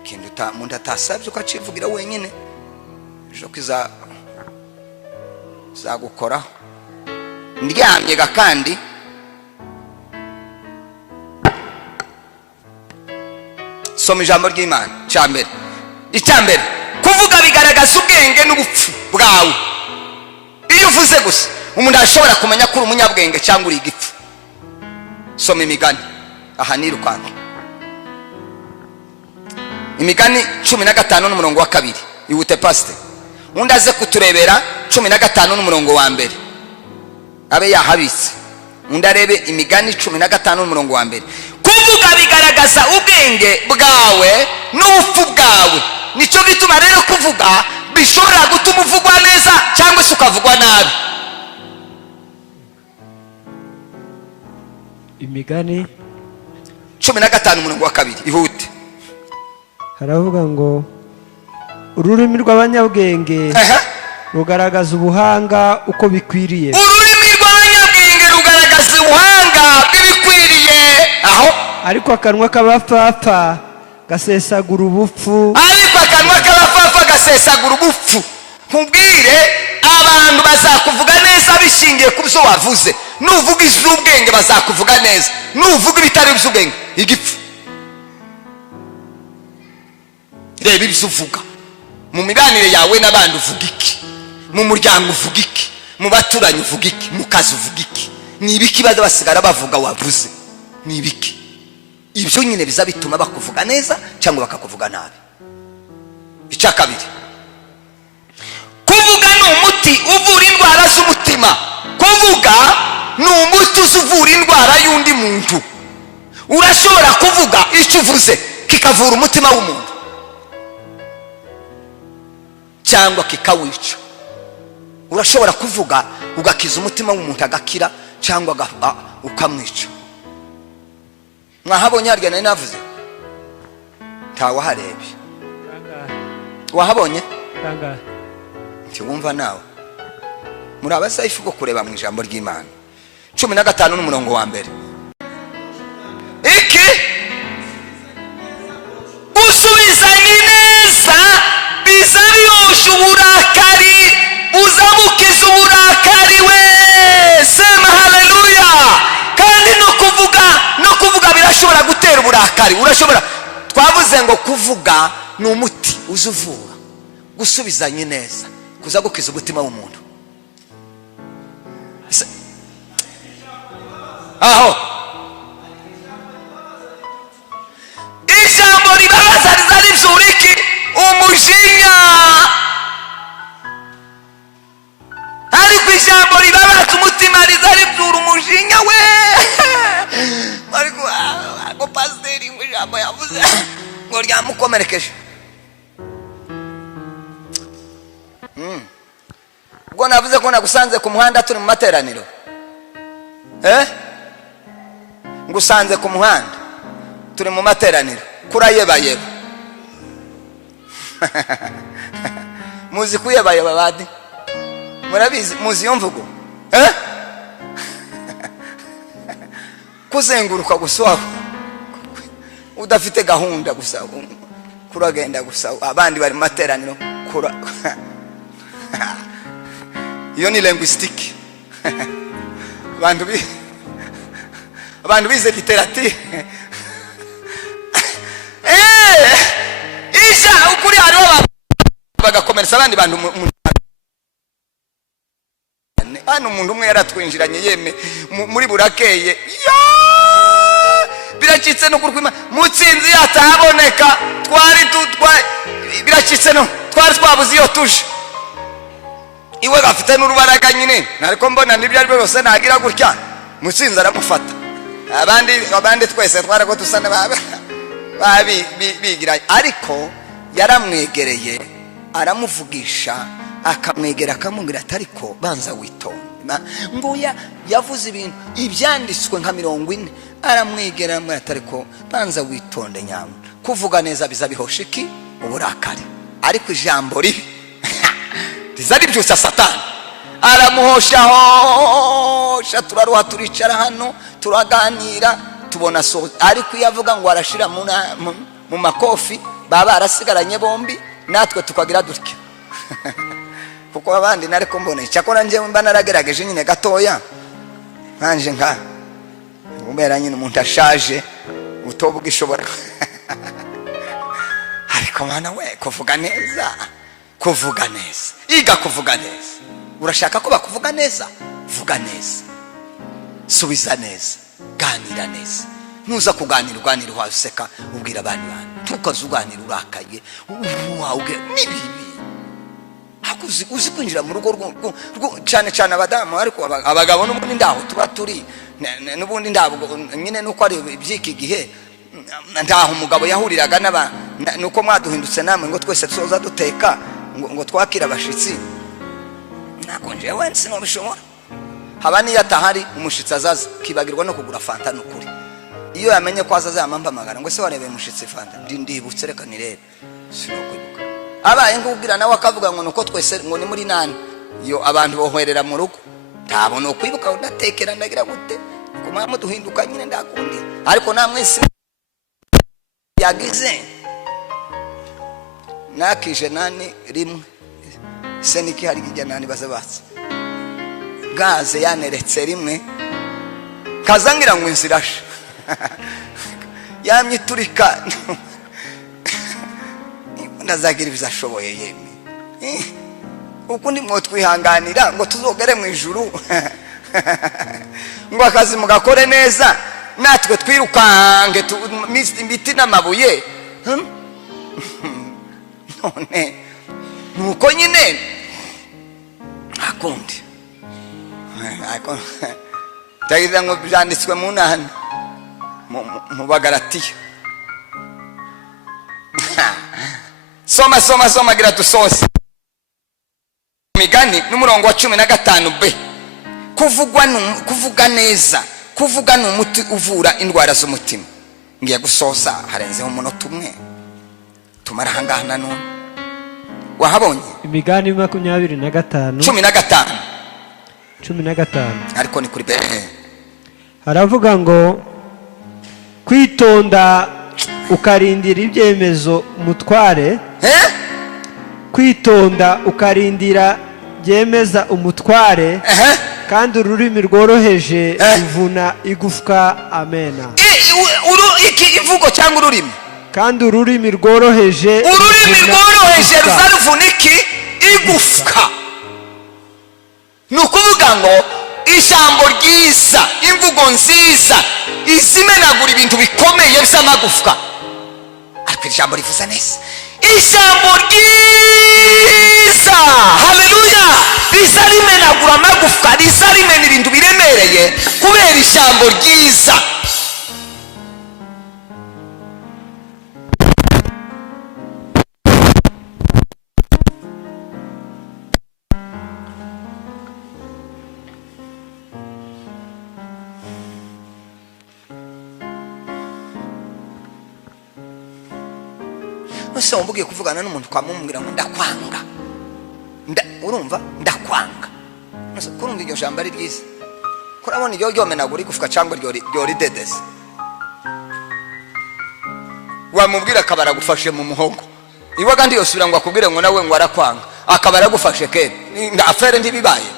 kintu umuntu atasabye ukacivugira wenyine ejo kizagukoraho ndyamye kandi soma ijambo ry'Imana. Icyambere kuvuga bigaragaza ubwenge n'ubupfu bwawe. Iyo uvuze gusa umuntu ashobora kumenya ko uri umunyabwenge cyangwa uri igipfu. Soma Imigani aha nirukanka Imigani 15:2 ihute pastor undi aze kuturebera 15:1 abe yahabitse undi arebe Imigani 15:1 kuvuga bigaragaza ubwenge bwawe n'ubupfu bwawe. Nico gituma rero kuvuga bishobora gutuma uvugwa neza cyangwa se ukavugwa nabi. Imigani 15 umurongo wa 2 ihute. haravuga ngo ururimi rw'abanyabwenge rugaragaza ubuhanga uko bikwiriye. Ururimi rw'abanyabwenge rugaragaza ubuhanga bw'ibikwiriye. Aho ariko akanwa k'abapfapfa gasesagura ubupfu. Ariko akanwa k'abapfapfa gasesagura ubupfu. Nkubwire abantu bazakuvuga neza bishingiye ku byo wavuze. Nuvuga iz'ubwenge bazakuvuga neza, nuvuga ibitari iby'ubwenge igipfu. Reba ibyo uvuga mu mibanire yawe n'abandi, uvuga iki? Mu muryango uvuga iki? Mu baturanyi uvuga iki? Mu kazi uvuga iki? Ni ibiki baza basigara bavuga wavuze? Ni ibiki? Ibyo nyine biza bituma bakuvuga neza cyangwa bakakuvuga nabi. Icya kabiri, kuvuga ni umuti uvura indwara z'umutima. Kuvuga ni umuti uvura indwara y'undi muntu. Urashobora kuvuga icyo uvuze kikavura umutima w'umuntu cyangwa kikawica. Urashobora kuvuga ugakiza umutima w'umuntu agakira cyangwa ukamwica. Mwahabonye harya nari navuze? Ntawaharebye. Wahabonye? Ntiwumva nawe? Muri abasayifu bwo kureba mu ijambo ry'Imana. 15 n'umurongo wa mbere. Iki usubizanye neza bizabiyosha uburakari, uzabukiza uburakari we. Sema haleluya. Kandi no kuvuga birashobora gutera uburakari. Urashobora, twavuze ngo kuvuga ni umuti uzuvura. Gusubizanye neza kuza gukiza umutima w'umuntu. Aho ijambo ribabaza rizarivyura iki? Umujinya. Ariko ijambo ribabaza umutima rizarivyura umujinya we. Ariko pasiteri ngo ijambo yavuze ngo ryamukomerekeje. Ubwo navuze ko nagusanze ku muhanda turi mu materaniro. Ngusanze ku muhanda turi mu materaniro kurayebayeba. Muzi kuyebayeba badi? Murabizi, muzi iyo mvugo? Kuzenguruka gusa udafite gahunda gusa, kuragenda gusa, abandi bari mu materaniro kura. Iyo ni linguistique. Abantu bize literature. Isha ukuri hariho bagakomeresa abandi bantu hano. Umuntu umwe yaratwinjiranye yeme muri burakeye. Biracitse no kurwima mutsinzi yataboneka. Biracitse no twari twabuze iyo tuje. Iwe gafite n'urubaraga nyine, nariko mbona nibyo ari byose nagira gutya. Mutsinzi aramufata. Abandi twese twarako tusana bigira. Ariko yaramwegereye aramuvugisha, akamwegera akamubwira ati ariko banza witonde. Ngo yavuze ibintu ibyanditswe nka 40. Aramwegera ati ariko banza witonde nyamu. Kuvuga neza bizabihosha iki? Uburakari. Ariko ijambo ribi rizari byusa Satani. Aramuhosha, turaruha turicara hano turaganira tubona so. Ariko yavuga ngo arashira mu makofi baba arasigaranye bombi, natwe tukagira dutya. Kuko abandi nariko mbone cyakora nje mba naragerageje nyine gatoya nanje nka ubera nyine umuntu ashaje utobuga ishobora. Ariko mana we kuvuga neza, kuvuga neza, iga kuvuga neza. Urashaka ko bakuvuga neza, vuga neza, subiza neza, ganira neza. Nuza kuganira uganira waseka ubwira abandi bantu. Tukazuganira urakaye uwauge nibibi. Hakuzi uzi kwinjira mu rugo cyane cyane abadamu. Ariko abagabo n'ubundi ndaho tuba turi n'ubundi ndabwo nyine nuko ari ibyiki gihe. Ndaho umugabo yahuriraga nuko mwaduhindutse namwe ngo twese tuzoza duteka ngo twakira abashitsi. Nakonje wensi no bishobora. Habani yatahari umushitsi azaza kibagirwa no kugura fanta n'ukuri. iyo yamenye ko azazampamagara ngo se warebeye mushitsi fanta ndibutse reka nirebe sinokwibuka abaye ngubwira nawe akavuga ngo nuko twese ngo ni muri nani iyo abantu bohwerera mu rugo ntabona ukwibuka udatekera ndagira gute kumama duhinduka nyine ndakundi ariko namwe yagize nakije nani rimwe seniki hari kijya nani bazabatse gaze yaneretse rimwe kazangira ngo inzirashe yamye turika ndazagira bizashoboye yeme ukundi mwo twihanganira ngo tuzogere mu ijuru ngo akazi mugakore neza natwe twirukange imiti n'amabuye none nuko nyine akundi tagira ngo byanditswe mu nani mu Bagalatiya soma gira tusose Imigani n'umurongo wa 15b kuvuga neza kuvuga n'umuti uvura indwara z'umutima ngiye gusoza harenzeho umunota umwe tumara hangaha nanone wahabonye Imigani 25 15 ariko ni kuri bere haravuga ngo kwitonda ukarindira ibyemezo mutware kwitonda ukarindira byemeza umutware kandi ururimi rworoheje ruvuna igufwa amena iki ivugo cyangwa ururimi kandi ururimi rworoheje ruzaruvuna iki igufwa nukuvuga ngo ijambo ryiza imvugo nziza izimenagura ibintu bikomeye by'amagufwa ariko ijambo rivuza neza ijambo ryiza haleluya riza rimenagura amagufwa riza rimena ibintu biremereye kubera ijambo ryiza Nose umbugiye kuvugana n'umuntu kwamumubwira ngo ndakwanga urumva ndakwanga nose kurumva iryo jambo ari ryiza kurabona iryo ryomenagura igufwa cyangwa ryo ridedese wamubwira akabara gufashe mu muhogo iwe kandi yosubira ngo akubwire ngo nawe ngo arakwanga akabara gufashe ke afere ndibibaye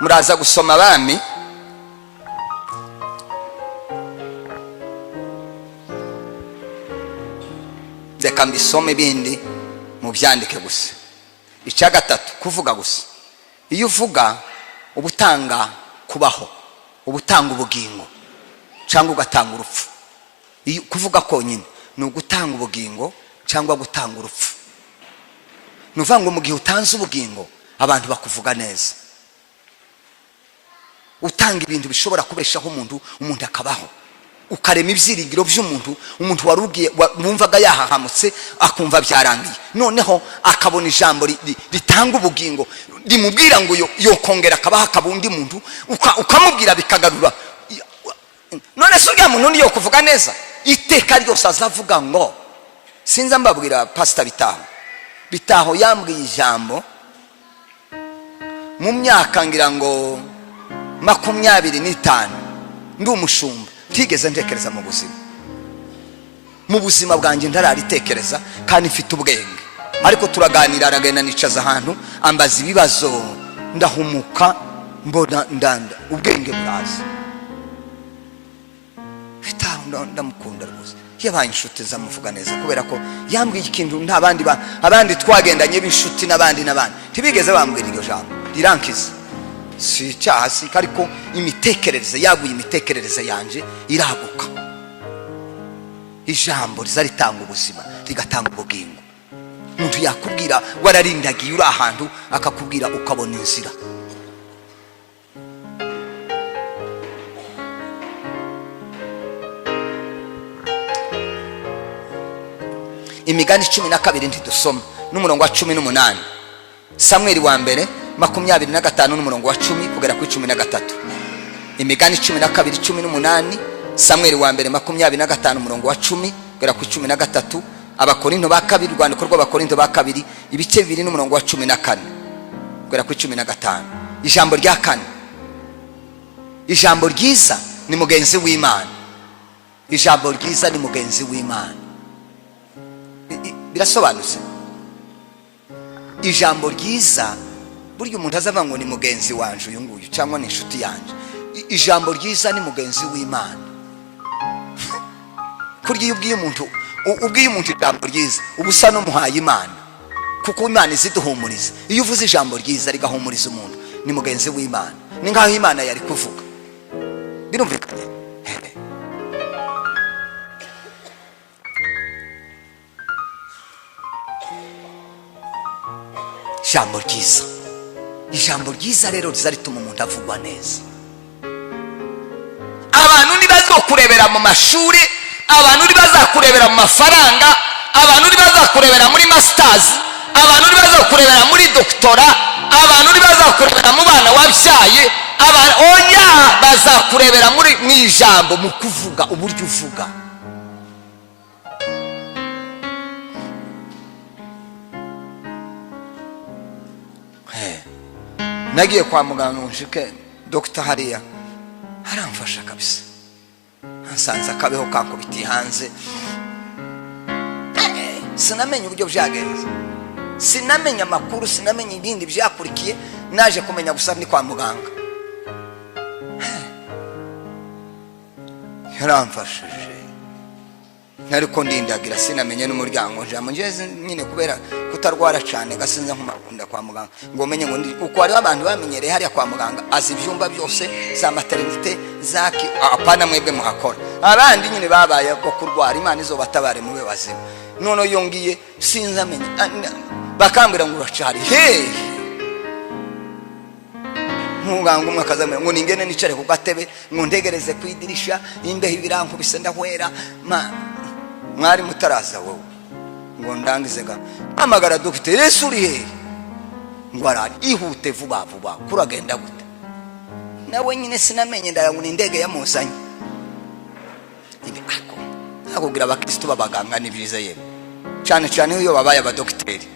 muraza gusoma Abami reka mbisome bindi mu byandike gusa icya gatatu kuvuga gusa iyo uvuga ubutanga kubaho ubutanga ubugingo cyangwa ugatanga urupfu iyo kuvuga konyine ni ugutanga ubugingo cyangwa gutanga urupfu nuvuga ngo mu gihe utanze ubugingo abantu bakuvuga neza utanga ibintu bishobora kubeshaho umuntu akabaho ukarema ibyiringiro by'umuntu warugiye wumvaga yahahamutse akumva byarangiye noneho akabona ijambo ritanga ubugingo rimubwira ngo yokongera akabaho akabundi muntu ukamubwira bikagarura none se uriya muntu niyo kuvuga neza iteka ryose azavuga ngo sinza mbabwira Pastor Bitaho yambwiye ijambo mu myaka ngira ngo 25 ndi umushumba tigeze ntekereza mu buzima bwanjye ndararitekereza kandi mfite ubwenge ariko turaganira aragenda nicaza ahantu ambaza ibibazo ndahumuka mbona ndanda ubwenge buraza Bitaho ndamukunda rwose yabaye inshuti zamuvuga neza kubera ko yambwiye ikintu abandi twagendanye b'inshuti n'abandi ntibigeze bambwira iryo jambo rirankiza si cyasi ariko imitekerereze yaguye imitekerereze yanje iraguka ijambo rizaritanga ubuzima rigatanga ubugingo umuntu yakubwira wararindagiye uri ahantu akakubwira ukabona inzira Imigani 12 ntidusoma n'umurongo wa 18 Samweli wa mbere 25 n'umurongo wa 10 kugera ku 13. Imigani 12:18. Samweli wa mbere 25 umurongo wa 10 kugera ku 13. Abakorinto ba kabiri, rwandiko rw'Abakorinto ba kabiri ibice 2 n'umurongo wa 14 kugera ku 15. Ijambo rya kane, ijambo ryiza ni mugenzi w'Imana. Ijambo ryiza ni mugenzi w'Imana. Birasobanutse. Ijambo ryiza buryo umuntu azava ngo ni mugenzi wanje uyu nguyu cyangwa ni inshuti yanje. Ijambo ryiza ni mugenzi w'Imana. Kurya ubwiye umuntu ijambo ryiza ubusa no muhaye Imana, kuko Imana iziduhumuriza. Iyo uvuze ijambo ryiza rigahumuriza umuntu ni mugenzi w'Imana. Ni nkaho Imana yari kuvuga. Birumvikanye. Ijambo ryiza, ijambo ryiza rero rizarituma umuntu avugwa neza. Abantu ntibazokurebera mu mashuri, abantu ntibazakurebera mu mafaranga, abantu ntibazakurebera muri masters, abantu ntibazakurebera muri doctora, abantu ntibazakurebera mu bana wabyaye, oya bazakurebera mu ijambo, mu kuvuga, uburyo uvuga. Nagiye kwa muganga unshike Dr. Hariya aramfasha kabisa, nsanze akabeho kankubitiye hanze. Sinamenye uburyo byagenze, sinamenye amakuru, sinamenye ibindi byakurikiye. Naje kumenya gusa ni kwa muganga yaramfashije. Nariko ndindagira sinamenye n'umuryango njamo ngeze nyine kubera kutarwara cyane gasinza nkumakunda kwa muganga ngo menye ngo uko ari abantu bamenyereye hariya kwa muganga azi ibyumba byose za maternité zaki apana mwebwe muhakora. Abandi nyine babaye ko kurwara, Imana izo batabare mube bazima. None yongiye sinzamenye bakambira ngo uracari he muganga umwe akazamira ngo ningene nicare ku gatebe ngo ndegereze kwidirisha imbeho ibirankubise ndahwera mwari mutaraza wowe ngo ndangize ga amagara Dr. Yesu uri he ngo arari ihute vuba vuba kuragenda gute nawe nyine sinamenye ndayangu ni ndege yamuzanye ibi akugira abakristo babaganga nibyiza yebo cyane cyane iyo babaye abadokiteri.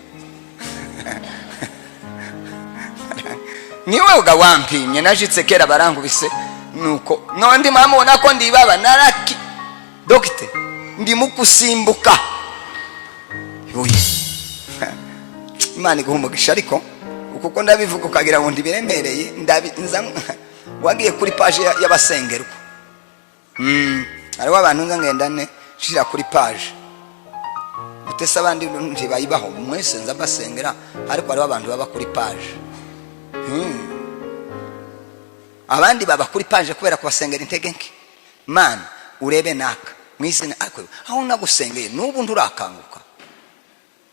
Niwe ugawampimye najitse kera barankubise nuko nondi mamubona ko ndibaba naraki Dr. ndi mukusimbuka yoyi Imana iguhumugisha. Ariko kuko ndabivuga ukagira ngo ndibiremereye ndabinza wagiye kuri page y'abasengerwa ari abantu ngenda shira kuri page utesa abandi ntibayibaho mwese nza basengera, ariko ari abantu baba kuri page abandi baba kuri page kubera kubasengera intege nke. Man urebe naka mwizina akwe aho nagusengeye nubu ndurakanguka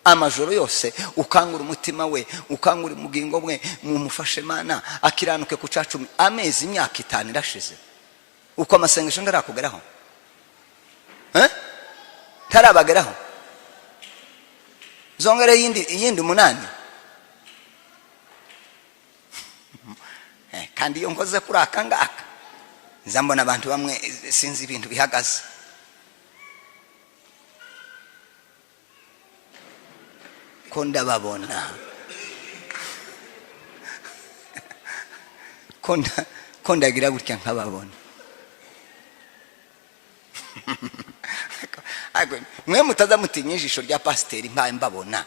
amajoro yose ukangura umutima we, ukangura umugingo we, mumufashe Mana akiranuke ku cacumi. Amezi imyaka 5 irashize uko amasengesho ndarakugeraho tarabageraho zongere yindi 8 kandi iyo ngoze kuri akangaka nzambona abantu bamwe sinzi ibintu bihagaze. Konda babona konda gira gutya nkababona mwe mutaza mutinya ijisho rya pasiteri mbaye mbabona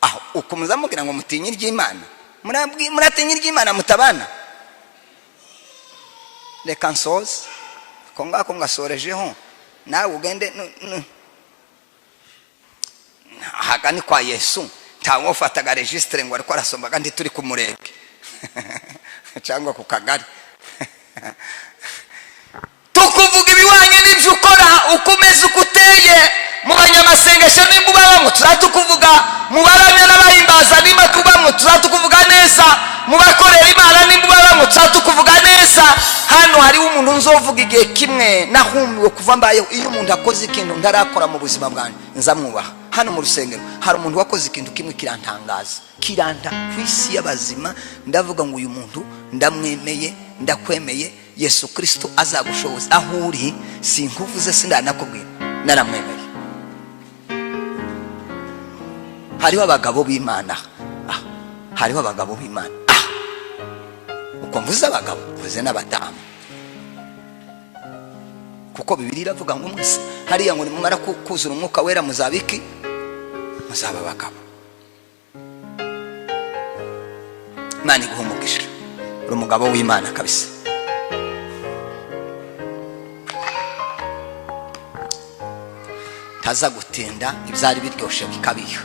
aho ukumuza mugira ngo mutinye iry'Imana, muratinye iry'Imana mutabana. Reka nsoze ko ngako ngasorejeho nawe ugende hagani kwa Yesu ntawo ufataga registre ngo ariko arasomba kandi turi ku murenge cyangwa ku kagari tukuvuga ibiwanye n'ibyo ukora ukomeza ukuteye mu banyamasengesho nimba ubabamo tuzatukuvuga, mu baramya n'abahimbaza nimba tubamwe tuzatukuvuga neza, mu bakorera Imana nimba ubabamo ngo tsatu kuvuga neza hano hari umuntu nzovuga igihe kimwe nahumiwe kuva mbayeho iyo umuntu akoze ikintu ndarakora mu buzima bwanjye nzamwubaha hano mu rusengero hari umuntu wakoze ikintu kimwe kirantangaza kiranta ku isi y'abazima ndavuga ngo uyu muntu ndamwemeye ndakwemeye Yesu Kristo azagushoboza aho uri sinkuvuze sindanakubwira naramwemeye hariho abagabo b'Imana hariho abagabo b'Imana uko mvuze abagabo mvuze n'abadamu kuko Bibiliya iravuga ngo mwese hariya ngo nimumara kuzura umwuka wera muzabiki muzaba abagabo Imana iguha umugisha uri umugabo w'Imana kabisa taza gutinda ibyari biryoshe bikabiha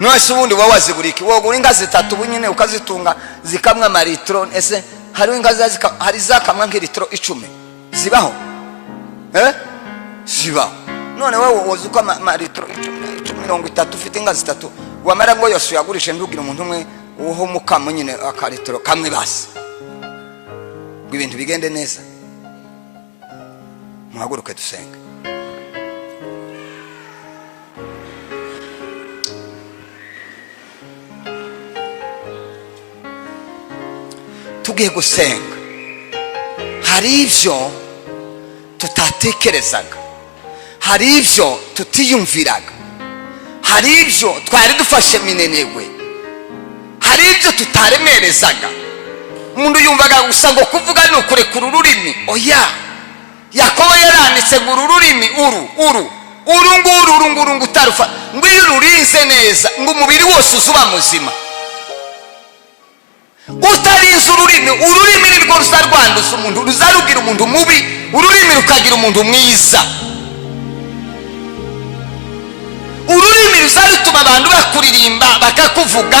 Nwese ubundi wawaziguriki wogura inka zitatu bunyine ukazitunga zikamwa amaritro ese hari inka hari zakamwa nk'ilitro 10 zibaho zibaho none wewe wozuka amaritro 10 ufite inka zitatu wamara ngo yose yagurishe ndugira umuntu umwe uho mukamo nyine akaritro kamwe basi ibintu bigende neza muhaguruke dusenge tugiye gusenga hari ibyo tutatekerezaga hari ibyo tutiyumviraga hari ibyo twari dufashe minenegwe hari ibyo tutaremerezaga umuntu yumvaga gusa ngo kuvuga ni ukurekura ururimi oya Yakobo yaranditse ngo ururimi uru utarufa ngo iyo ururinze neza ngo umubiri wose uzuba muzima utarinze ururimi nirwo ruzarwanduza umuntu ruzarugira umuntu mubi ururimi rukagira umuntu mwiza ururimi ruzarutuma abantu bakuririmba bakakuvuga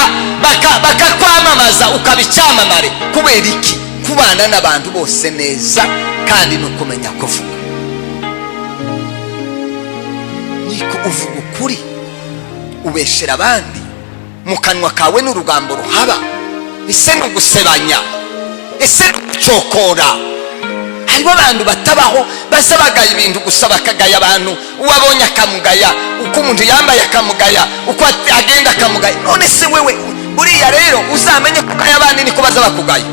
bakakwamamaza ukaba icyamamare kubera iki kubana n'abantu bose neza kandi no kumenya kuvuga niko uvuga ukuri ubeshera abandi mu kanwa kawe n'urugambo ruhaba ese no gusebanya ese no gucokora hariho abantu batabaho basabagaye ibintu gusa bakagaya abantu uwabonye akamugaya uko umuntu yambaye akamugaya uko agenda akamugaya none se wewe buriya rero uzamenye kugaya abandi niko baza bakugaya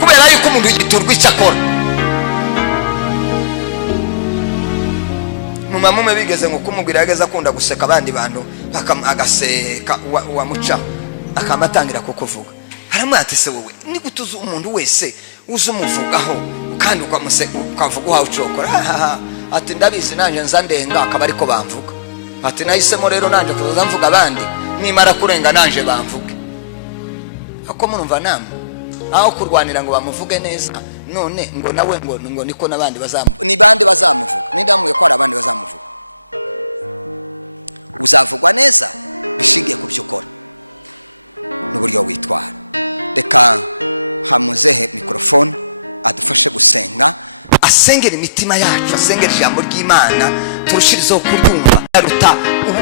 kubera yuko umuntu yiturwa icyakora mumamume bigeze ngo kumubwira yageza akunda guseka abandi bantu agaseka wamuca akamatangira kukuvuga haramwate se wowe ni gutuza umuntu wese uzumuvugaho kandi ukavuga uhawe ucokora ati ndabizi nanje nza ndenga akaba ariko bamvuga ati nahisemo rero nanje kuza mvuga abandi nimara kurenga nanje bamvuge ako murumva namwe aho kurwanira ngo bamuvuge neza none ngo nawe ngo niko nabandi bazamu asengera imitima yacu asengera ijambo ry'Imana turushirizeho kuryumva biraruta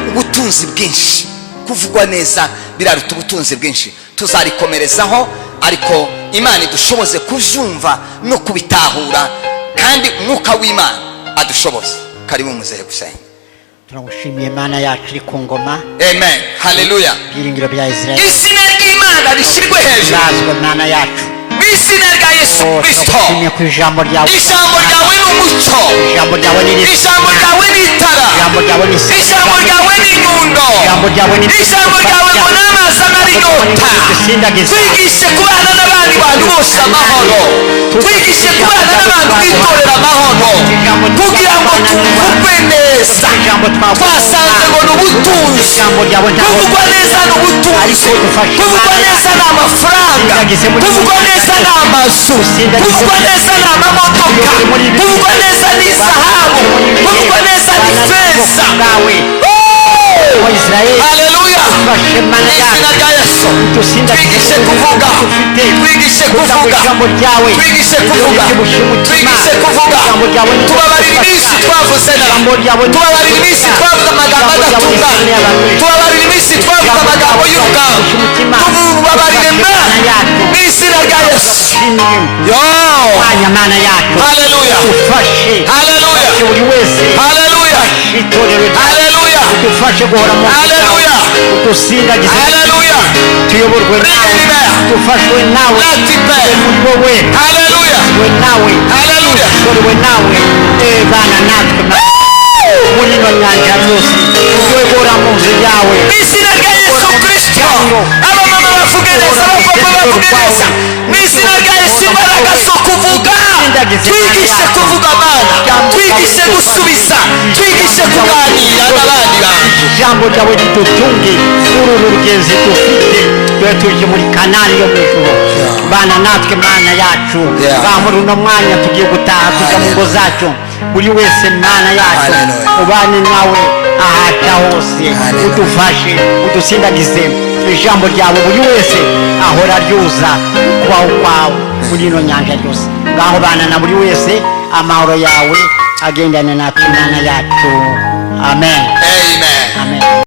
ubutunzi bwinshi kuvugwa neza biraruta ubutunzi bwinshi tuzarikomerezaho ariko imana idushoboze kuzumva no kubitahura kandi umwuka w'imana adushoboze. Karibu muzehe gusenga. turagushimiye Imana yacu iri ku ngoma. Amen. Haleluya. Byiringiro bya Israel. Izina ry'Imana rishyirwe hejuru. Nazwe Mana yacu. Izina rya Yesu Kristo. Turagushimiye ku ijambo ryawe. Ijambo ryawe ni umucyo. Ijambo ryawe ni ijambo ryawe ni itara. Ijambo ryawe ni ijambo ryawe ni inyundo. Ijambo ryawe ni ijambo ryawe ngo n'amazi amara inyota. Twigishe kubana n'abandi bantu bose amahoro. Twigishe kubana n'abantu bitorera amahoro kugira ngo twumve neza. Twasanze ngo ni ubutunzi. Kuvugwa neza ni ubutunzi. Kuvugwa neza ni amafaranga. Kuvugwa neza ni amazu. Kuvugwa neza ni amamodoka. Kuvugwa neza ni zahabu. Kuvugwa neza ni feza. Haleluya. Izina rya Yesu. Twigishe kuvuga. Twigishe kuvuga. Twigishe kuvuga. Twigishe kuvuga. Tubabarira iminsi twavuze nabi. Tubabarira iminsi twavuze amagambo adatunganye. Tubabarira iminsi twavuze amagambo y'urugamba. Tubabarire mu izina rya Yesu. Yo. Haleluya. Haleluya. Haleluya. Haleluya. Udufashe guhora mu Haleluya. udusindagize. Haleluya. Tuyoborwe nawe. Dufashwe nawe. Muri wowe. Haleluya. We nawe. Haleluya. Tuyoborwe nawe. Bana natwe muri ino nyanja yose. Tuyobora mu nzu yawe. Izina rya Yesu Kristo. Abamama bavuge neza, abapapa bavuge neza. Izina rya Yesu imbaraga zo kuvuga. Twigishe kuvuga Mana. Twigishe gusubiza. Twigishe kuganira n'abandi bantu. Ijambo ryawe ridutunge uru rugezi dufite. Twe tuje muri Kanani yo mu ijuru. Bana natwe Mana yacu. Muri uno mwanya tugiye gutaha tujya mu ngo zacu. Buri wese Mana yacu ubane nawe ahata hose. Udufashe udusindagize ijambo ryawe buri wese ahora ryuza kubaho kwawe muri ino nyanja yose. Ngaho bana na buri wese amahoro yawe agendane natwe Mana yacu. Amen. Amen. Amen.